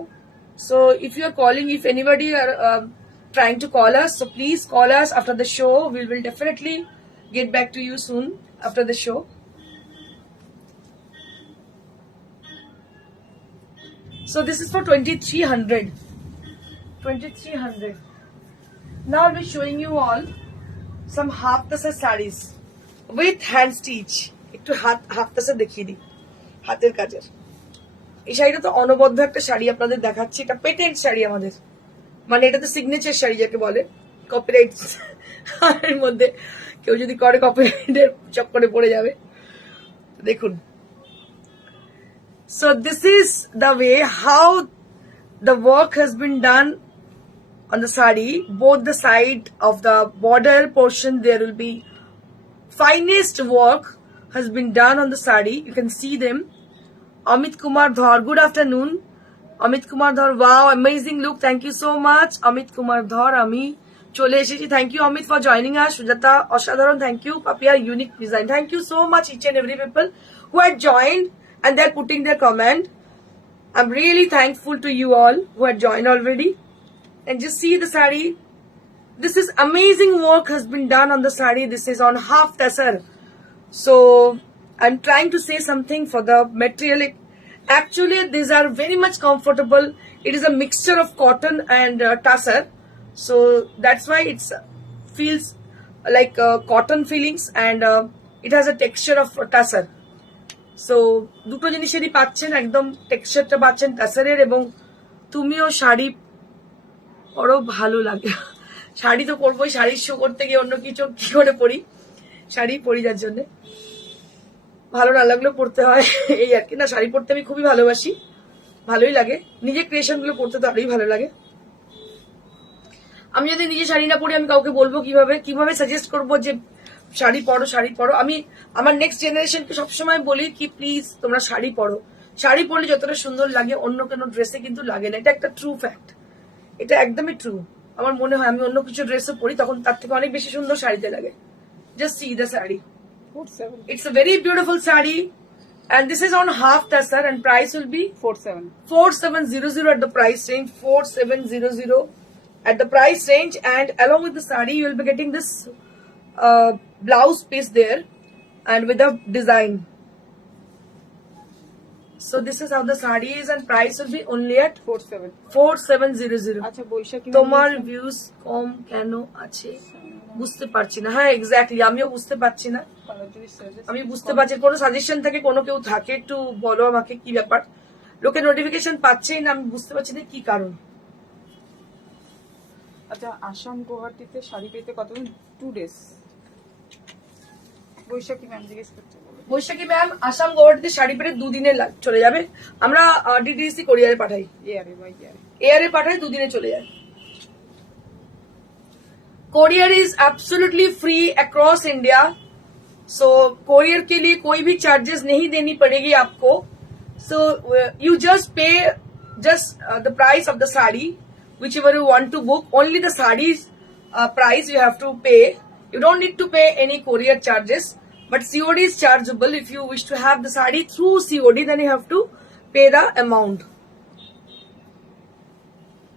So if you are calling, if anybody are trying to call us, so please call us after the show. We will definitely get back to you soon after the show. So this is for 2300. 2300. Now I'll be showing you all some half tasa sarees with hand stitch. একটু half তাসা দেখিয়ে দিই, হাতের কাজের। এই শাড়িটা তো অনবদ্য একটা শাড়ি আপনাদের দেখাচ্ছি। এটা পেটেন্ট শাড়ি আমাদের, মানে এটা তো সিগনেচার শাড়ি যাকে বলে। কপিরাইট এর মধ্যে কেউ যদি করে কপিরাইটের চক্করে পড়ে যাবে। দেখুন, so this is the way how the work has been done on the sari. Both the side of the border portion, there will be finest work has been done on the sari. You can see them. Amit Kumar Dhar, good afternoon. Amit Kumar Dhar, wow, amazing look. Thank you so much, Amit Kumar Dhar. Ami chole esechi. Thank you, Amit, for joining us. Sujata, Oshadaron, thank you. Papia, unique design. Thank you so much, each and every people who had joined and they're putting their comment. I'm really thankful to you all who had joined already. And just see the sari. This is amazing work has been done on the sari. This is on half tassel. So I'm trying to say something for the material. Actually, these are very much comfortable. It is a mixture of cotton and tassel. So that's why it feels like cotton feelings, and it has a texture of tassel. So দুটো জিনিসেরই পাচ্ছেন, একদম টেক্সচারটা পাচ্ছেন টাসারের, এবং তুমিও শাড়ি পরো ভালো লাগে। শাড়ি তো পরবোই, শাড়ির শো করতে গিয়ে অন্য কিছু কি করে পরি, শাড়ি পরি যার জন্য, ভালো না লাগলেও পড়তে হয় এই আর কি। না, শাড়ি পরতে আমি খুবই ভালোবাসি, ভালোই লাগে, নিজের ক্রিয়েশন গুলো পড়তে তো আরোই ভালো লাগে। আমি যদি নিজে শাড়ি না পরি আমি কাউকে বলবো কিভাবে, কিভাবে সাজেস্ট করবো যে শাড়ি পরো শাড়ি পরো। আমি আমার নেক্সট জেনারেশনকে সবসময় বলি কি প্লিজ তোমরা শাড়ি পরো। শাড়ি পরলে যতটা সুন্দর লাগে অন্য কোনো ড্রেসে কিন্তু লাগে না, এটা একটা ট্রু ফ্যাক্ট, এটা একদমই ট্রু। আমার মনে হয় আমি অন্য কিছু ড্রেসও পরি তখন তার থেকে অনেক বেশি সুন্দর শাড়িতে লাগে। Just see the sari, it's a very beautiful sari, and this is on half tassel and price will be 4700 at the price range, 4700 at the price range. And along with the sari you will be getting this blouse piece there and with a design. So this is how the sari is and price will be only at 4700. আচ্ছা বৈশাখী তোমার views কম কেন আছে বুঝতে পারছি না। হ্যাঁ exactly, আমিও বুঝতে পারছি না, আমি বুঝতে পারছি। কোনো সাজেশন থেকে কোনো কেউ থাকে একটু বলো আমাকে কি ব্যাপার, লোকে নোটিফিকেশন পাচ্ছেই না, আমি বুঝতে পারছি না কি কারণ। আচ্ছা আসাম গুয়াহাটিতে শাড়ি পেতে কতদিন? 2 days। বৈশাখী ম্যাম জিজ্ঞেস করতে বলো। বৈশাখী ম্যাম আসাম গুয়াহাটিতে শাড়ি পেতে 2 দিনে চলে যাবে। আমরা ডিটিসি কোরিয়ারে পাঠাই, এয়ারে পাঠাই, 2 দিনে চলে যায়। Courier is absolutely free across India, so courier के लिए कोई भी चार्जेस नहीं देनी पड़ेगी आपको। So you just pay just the price of the sari which ever you want to book, only the sari's price you have to pay. You don't need to pay any courier charges, but COD is chargeable. If you wish to have the sari through COD, then you have to pay the amount.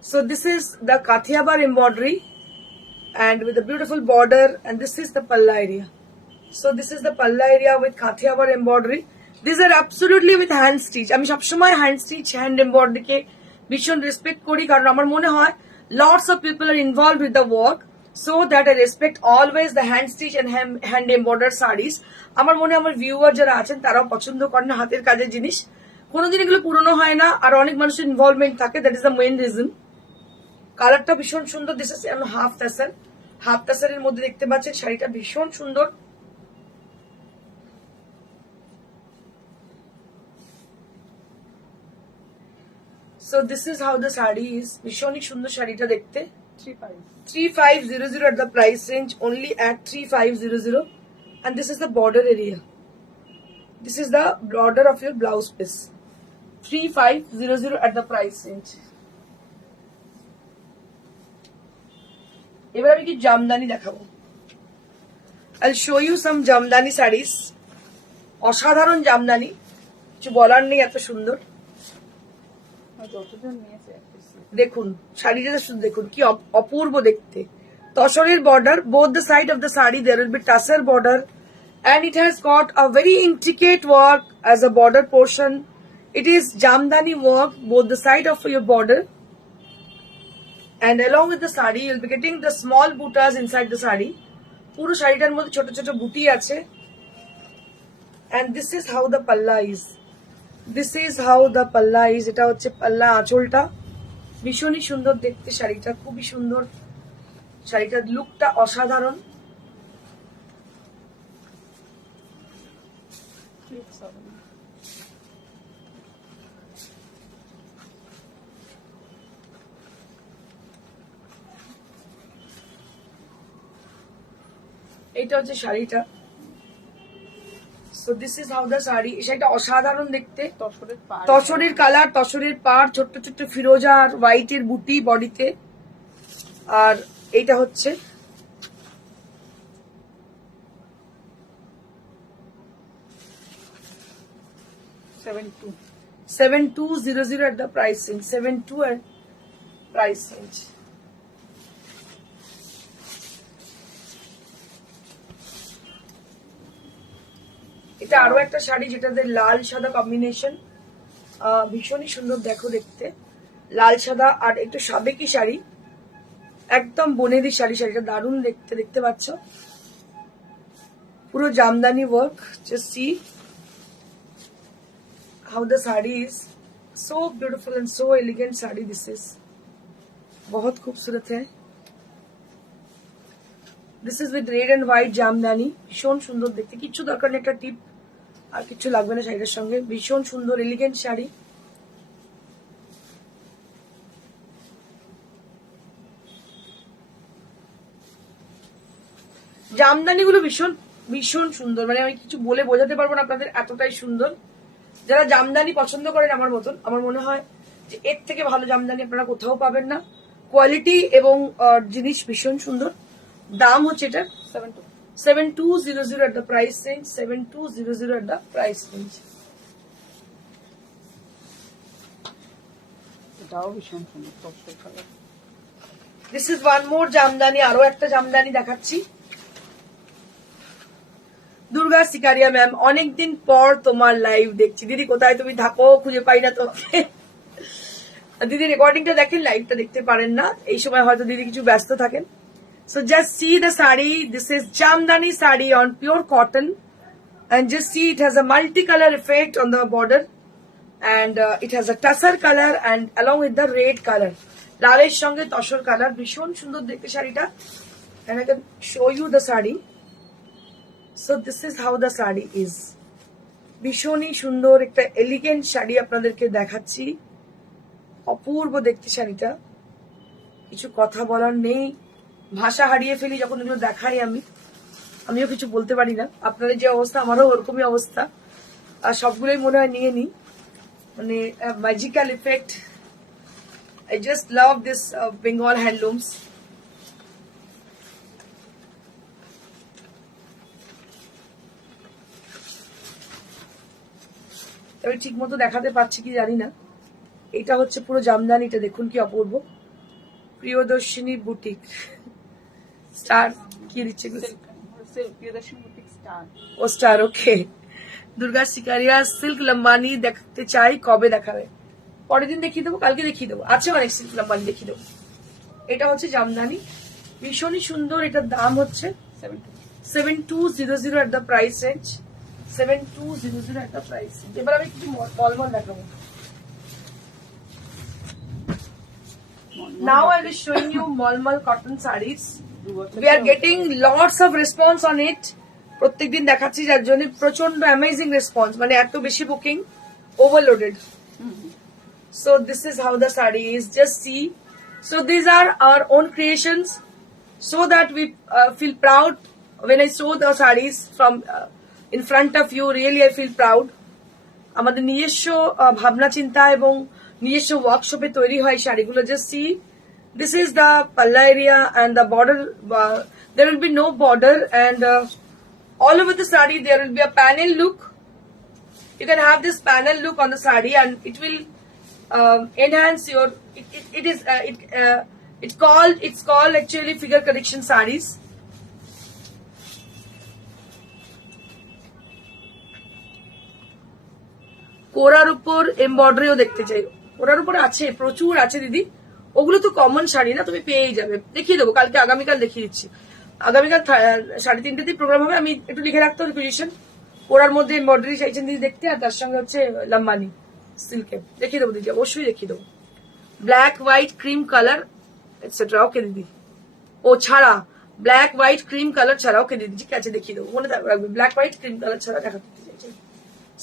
So this is the Kathiawar embroidery and with a beautiful border, and this is the palla area. So this is the palla area with Kathiawar embroidery. These are absolutely with hand stitch. আমি সবসময় hand stitch, hand embroidery কে ভীষণ respect করি, কারণ আমার মনে হয় lots of people are involved with the work, so that I respect always the hand stitch and hand embroidered sarees. আমার মনে হয় আমার ভিউয়ার যারা আছেন তারাও পছন্দ করেন হাতের কাজের জিনিস, কোনোদিন এগুলো পুরনো হয় না, আর অনেক মানুষের ইনভলভমেন্ট থাকে, that is the main reason. কালারটা ভীষণ সুন্দর, this is half tassel, half টাসেলের মধ্যে দেখতে পাচ্ছেন শাড়িটা ভীষণ সুন্দর। So this is how the saree is, ভীষণই সুন্দর শাড়িটা দেখতে। 3500 at the price range, only at 3500, and this is the border area, this is the border of your blouse piece, 3500 at the price range. এবার আমি কি জামদানি দেখাবো, I'll show you some Jamdani sarees, অসাধারণ জামদানি, কিছু বলার নেই, এত সুন্দর। দেখুন শাড়িটা শুধু দেখুন কি অপূর্ব দেখতে, তসরের border, both the side of the saree there will be tassel border, and it has got a very intricate work as a border portion. It is jamdani work both the side of your border, and along with the saree you'll be getting the small butas inside the saree. পুরো শাড়িটার মধ্যে ছোট ছোট বুটি আছে, and this is how the palla is. This is how the palla is. এটা হচ্ছে পাল্লা, আঁচলটা ভীষণই সুন্দর দেখতে, শাড়িটা খুবই সুন্দর, শাড়িটার লুকটা অসাধারণ। এটা হচ্ছে শাড়িটা। So this is how the saree, এটা অসাধারণ দেখতে, তসরের কালার, তসরের পাড়, ছোট্ট ছোট্ট ফিরোজা আর হোয়াইটের বুটি বডিতে, আর এইটা হচ্ছে 7200 at the price range. 72 and price range. এটা আরো একটা শাড়ি যেটাতে লাল সাদা কম্বিনেশন, ভীষণই সুন্দর দেখো দেখতে, লাল সাদা আর একটু সাবেকি শাড়ি, একদম বনেদি শাড়ি। শাড়িটা দারুণ দেখতে, দেখতে পাচ্ছ পুরো Jamdani work. Just see how the sari is so beautiful and so elegant sari this is, बहुत खूबसूरत है। This is with red and white Jamdani, ভীষণ সুন্দর দেখতে, কিচ্ছু দরকার নেই, একটা টিপ আর কিচ্ছু লাগবে না শাড়িটার সঙ্গে, ভীষণ সুন্দর এলিগেন্ট শাড়ি। জামদানি গুলো ভীষণ ভীষণ সুন্দর, মানে আমি কিছু বলে বোঝাতে পারবো না আপনাদের, এতটাই সুন্দর। যারা জামদানি পছন্দ করেন আমার মতন, আমার মনে হয় যে এর থেকে ভালো জামদানি আপনারা কোথাও পাবেন না। কোয়ালিটি এবং জিনিস ভীষণ সুন্দর। দাম হচ্ছে এটা 7200 at the price range, 7200 at the price range. এটাও ভীষণ সুন্দর টপসের colour. This is one more jamdani, আরো একটা জামদানি দেখাচ্ছি। দুর্গা সিকারিয়া ম্যাম, অনেকদিন পর তোমার লাইভ দেখছি। দিদি কোথায় তুমি থাকো, খুঁজে পাই না তোমাকে। দিদি রেকর্ডিংটা দেখেন, লাইভটা দেখতে পারেন না, এই সময় হয়তো দিদি কিছু ব্যস্ত থাকেন। So just see the sari. This is Jamdani sari on pure cotton, and just see it has a multicolor effect on the border, and it has a tussar color and along with the red color. লালের সঙ্গে tussar colour, ভীষণ সুন্দর দেখতে শাড়িটা। And I can show you the sari. So this is how the sari is. ভীষণই সুন্দর একটা elegant sari আপনাদেরকে দেখাচ্ছি, অপূর্ব দেখতে শাড়িটা, কিছু কথা বলার নেই, ভাষা হারিয়ে ফেলি যখন এগুলো দেখাই। আমিও কিছু বলতে পারি না। আপনাদের যে অবস্থা আমারও ওরকমই অবস্থা, আর সবগুলোই মনে হয় নিয়ে নি, মানে magical effect. I just love this Bengal handlooms. আমি ঠিক মতো দেখাতে পারছি কি জানি না। এটা হচ্ছে পুরো জামদানিটা, দেখুন কি অপূর্ব। প্রিয়দর্শিনী বুটিক স্টার কি দিচ্ছে, ও স্টার, ওকে। দুর্গা সিকারিয়া সিল্ক লম্বানি দেখতে চাই, কবে দেখাবে? পরের দিন দেখিয়ে দেবো, কালকে দেখিয়ে দেবো, আছে অনেক সিল্ক লম্বানি দেখিয়ে দেবো। এটা হচ্ছে জামদানি, ভীষণই সুন্দর। এটার দাম হচ্ছে 7200 at the price range, 7200 at the price range। এবার আমি কিছু মলমল দেখাবো। Now I will showing you Malmal cotton sarees. We are getting lots of response on it. প্রত্যেকদিন দেখাচ্ছি, যার জন্য প্রচন্ড অ্যামেজিং রেসপন্স, মানে এত বেশি booking, overloaded. So this is how the saree is. Just see. So these are our own creations, so that we feel proud when I show the sarees from in front of you. Really, I feel proud. আমাদের নিজস্ব ভাবনা চিন্তা এবং নিজস্ব ওয়ার্কশপে তৈরি হয় শাড়িগুলো। Just see, this is the palla area and the border. There will be no border, and all over the saree there will be a panel look. You can have this panel look on the saree, and it will enhance your. It's called actually figure correction sarees. কোরার উপর এমব্রয়ডারিও দেখতে চাই, কোরার উপর আছে, প্রচুর আছে দিদি। ওগুলো তো কমন শাড়ি না, তুমি পেয়েই যাবে। দেখিয়ে দেবো কালকে, আগামীকাল দেখিয়ে দিচ্ছি। আগামীকাল 3:30 প্রোগ্রাম হবে, আমি একটু লিখে রাখতে হবে পজিশন। কোরার মধ্যে এমব্রয়ডারি চাইছেন দিদি দেখতে, আর তার সঙ্গে হচ্ছে লম্বানি সিল্কে। দেখিয়ে দেবো দিদি, অবশ্যই দেখিয়ে দেবো। Black white cream colour etcetera, okay দিদি। ও ছাড়া ব্ল্যাক হোয়াইট ক্রিম কালার ছাড়া, ওকে দিদি, ঠিক আছে দেখিয়ে দেবো, মনে রাখবে ব্ল্যাক হোয়াইট ক্রিম কালার ছাড়া দেখাতে চাইছি।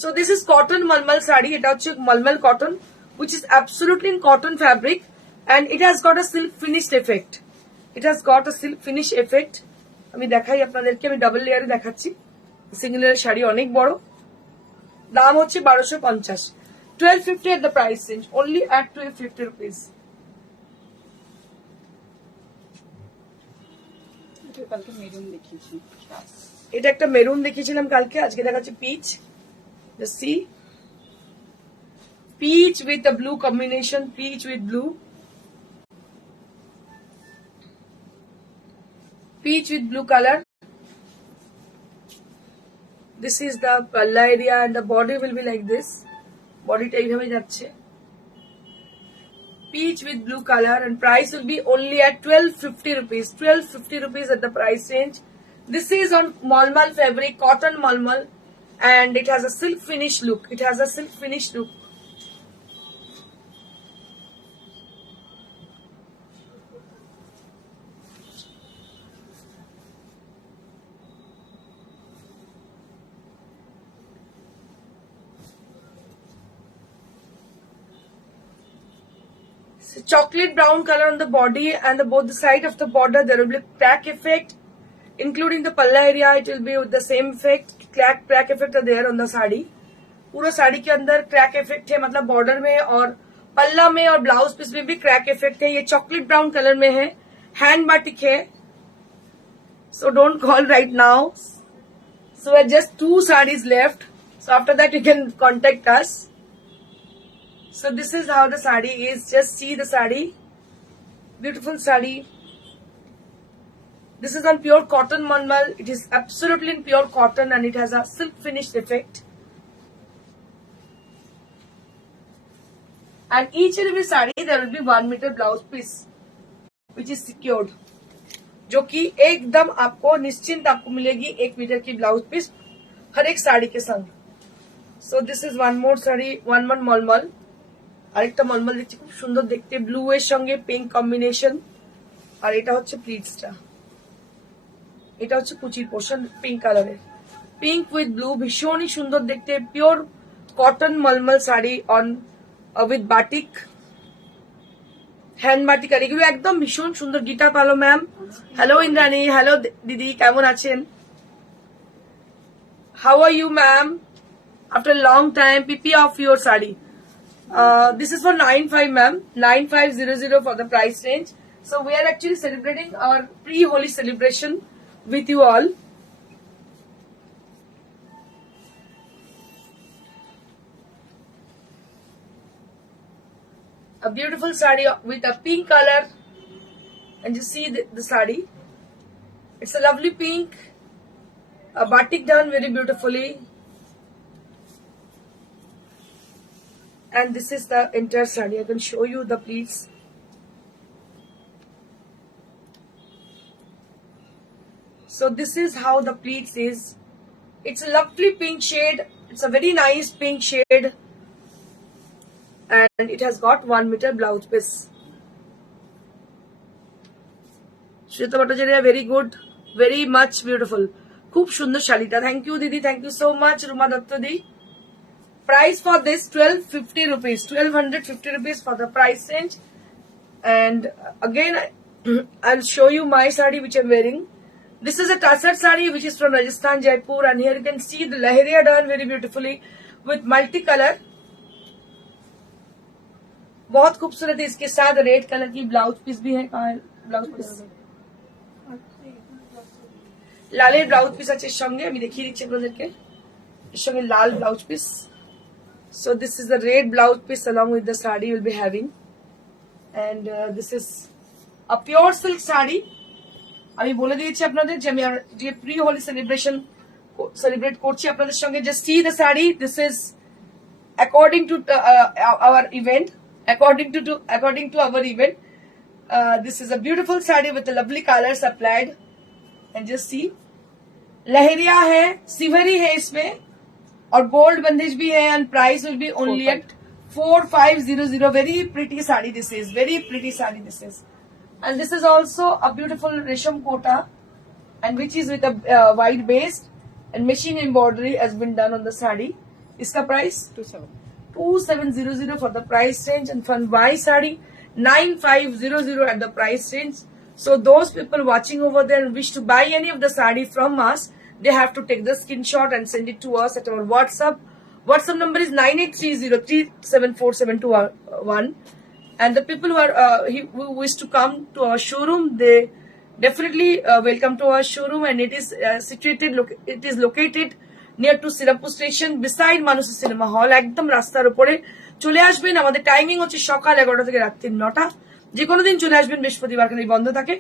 So this is cotton malmal sari. এটা হচ্ছে malmal cotton, which is absolutely in cotton fabric, and it has got a silk finished effect. It has got a silk finish effect. আমি দেখাই আপনাদেরকে, আমি double লেয়ারে দেখাচ্ছি। সিঙ্গেল লেয়ার শাড়ি অনেক বড়। দাম হচ্ছে 1250, 1250 at the price range, only at 1250 rupees. কালকে মেরুন দেখিয়েছি, এটা একটা মেরুন দেখিয়েছিলাম কালকে, আজকে দেখাচ্ছি pitch. Just see. peach with a blue combination, peach with blue. Peach with blue color. This is the palla area and the body will be like this. Body ta এইভাবে যাচ্ছে. Peach with blue color and price will be only at 1250 rupees. 1250 rupees at the price range. This is on Malmal fabric, cotton Malmal, and it has a silk finish look. It has a silk finish look. Chocolate brown color on the body and both the side of the border there will be crack effect, including the palla area. It will be with the same effect. Crack effect are there on the sari. पूरा साड़ी के अंदर crack effect है, मतलब border में और पल्ला में और ब्लाउज पीस में भी crack effect है. ये chocolate brown color में है, hand batik है. So don't call right now. So we have just 2 sarees left. So after that you can contact us. So this is how the sari is. Just see the sari. Beautiful sari. This is on pure cotton Malmal. It is absolutely in pure cotton and it has a silk finished effect. And each and every sari there will be 1 meter blouse piece which is secured. जो कि एकदम आपको निश्चिंत आपको मिलेगी 1 metre की blouse piece हर एक साड़ी के संग. So this is one more sari, one Malmal. আরেকটা মলমল দেখছি খুব সুন্দর দেখতে, ব্লু এর সঙ্গে পিঙ্ক কম্বিনেশন. আর এটা হচ্ছে প্লিটসটা, এটা হচ্ছে কুচির পোর্শন পিঙ্ক কালারের, পিঙ্ক উইথ ব্লু, ভীষণই সুন্দর দেখতে. Pure cotton malmal sari on with batik, hand batik. আর এগুলো একদম ভীষণ সুন্দর. গীতা পালো ম্যাম, হ্যালো ইন্দ্রাণী, হ্যালো দিদি, কেমন আছেন? How are you ma'am? After long time PP of your sari. This is for 95 ma'am, 9500 for the price range. So we are actually celebrating our pre-Holi celebration with you all. A beautiful sari with a pink color, and you see the sari. It's a lovely pink, a batik done very beautifully. And this is the entire sari. I can show you the pleats. So this is how the pleats is. It's a lovely pink shade. It's a very nice pink shade. And it has got 1 meter blouse piece. Shweta Bhattacharya, very good. Very much beautiful. Khub sundar sharita. Thank you Didi. Thank you so much Ruma Datta Di. Price for this 1250 rupees, 1250 rupees for the price range. And again I'll show you my sari which I'm wearing. This is a tassar sari which is from Rajasthan, Jaipur, and here you can see the lahariya done very beautifully with multicolor. बहुत खूबसूरत है. इसके साथ red colour की blouse piece भी है. कहाँ है ब्लाउज पीस? লালের ব্লাউজ পিস আছে এর সঙ্গে, আমি দেখিয়ে দিচ্ছি আপনাদেরকে. এর সঙ্গে লাল blouse piece. So this is the red blouse piece along with the sari you'll be having, and this is a pure silk sari. আমি বলে দিয়েছি আপনাদের যে আমি যে প্রি হোলি সেলিব্রেট করছি আপনাদের সঙ্গে. Just see the sari. This is according to our event. According to our event, this is a beautiful sari with the lovely colors applied, and just see लहरिया है, सिवरी है इसमें, और गोल्ड बंदेज भी है. And price will be only at 4500. Very pretty sari this is, very pretty sari this is. And this is also a beautiful resham Kota and which is with white based and machine embroidery has been done on the sari. इसका price 2700 for the price range, and for Y sari 9500 at the price range. So those people watching over there and wish to buy any of the sari from us, they have to take the screenshot and send it to us at our WhatsApp. WhatsApp number is 9830374721. And the people who are who wish to come to our showroom, they definitely welcome to our showroom, and it is located near to Sirapur station, beside মানুষের cinema hall, একদম রাস্তার উপরে চলে আসবেন। আমাদের timing হচ্ছে সকাল 11টা থেকে রাত্রি 9টা। যে কোনো দিন চলে আসবেন, বৃহস্পতিবার খালি বন্ধ থাকে,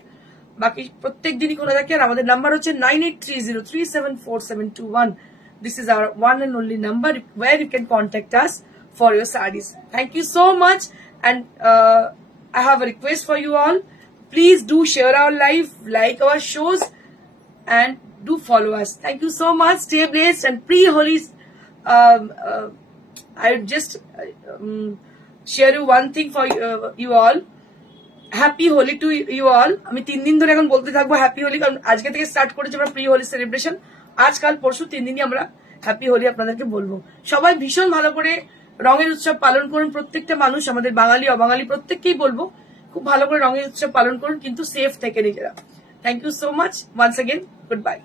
বাকি প্রত্যেক দিনই খোলা থাকে। আর আমাদের নাম্বার হচ্ছে 9830374721। This is our one and only number where you can contact us for your sarees. Thank you so much, and I have a request for you all. Please do share our live, like our shows, and do follow us. Thank you so much. Stay blessed, and pre-Holi, I just share you one thing for you all. Happy Holi to you all. আমি 3 দিন ধরে এখন বলতে থাকবো happy Holi, কারণ আজকে থেকে start করেছি আমরা প্রি হোলি সেলিব্রেশন। আজকাল পরশু 3 দিনই আমরা হ্যাপি হোলি আপনাদেরকে বলবো। সবাই ভীষণ ভালো করে রঙের উৎসব পালন করুন, প্রত্যেকটা মানুষ, আমাদের বাঙালি অবাঙালি প্রত্যেককেই বলবো খুব ভালো করে রঙের উৎসব পালন করুন, কিন্তু সেফ থেকে নিজেরা। Thank you so much once again, good bye.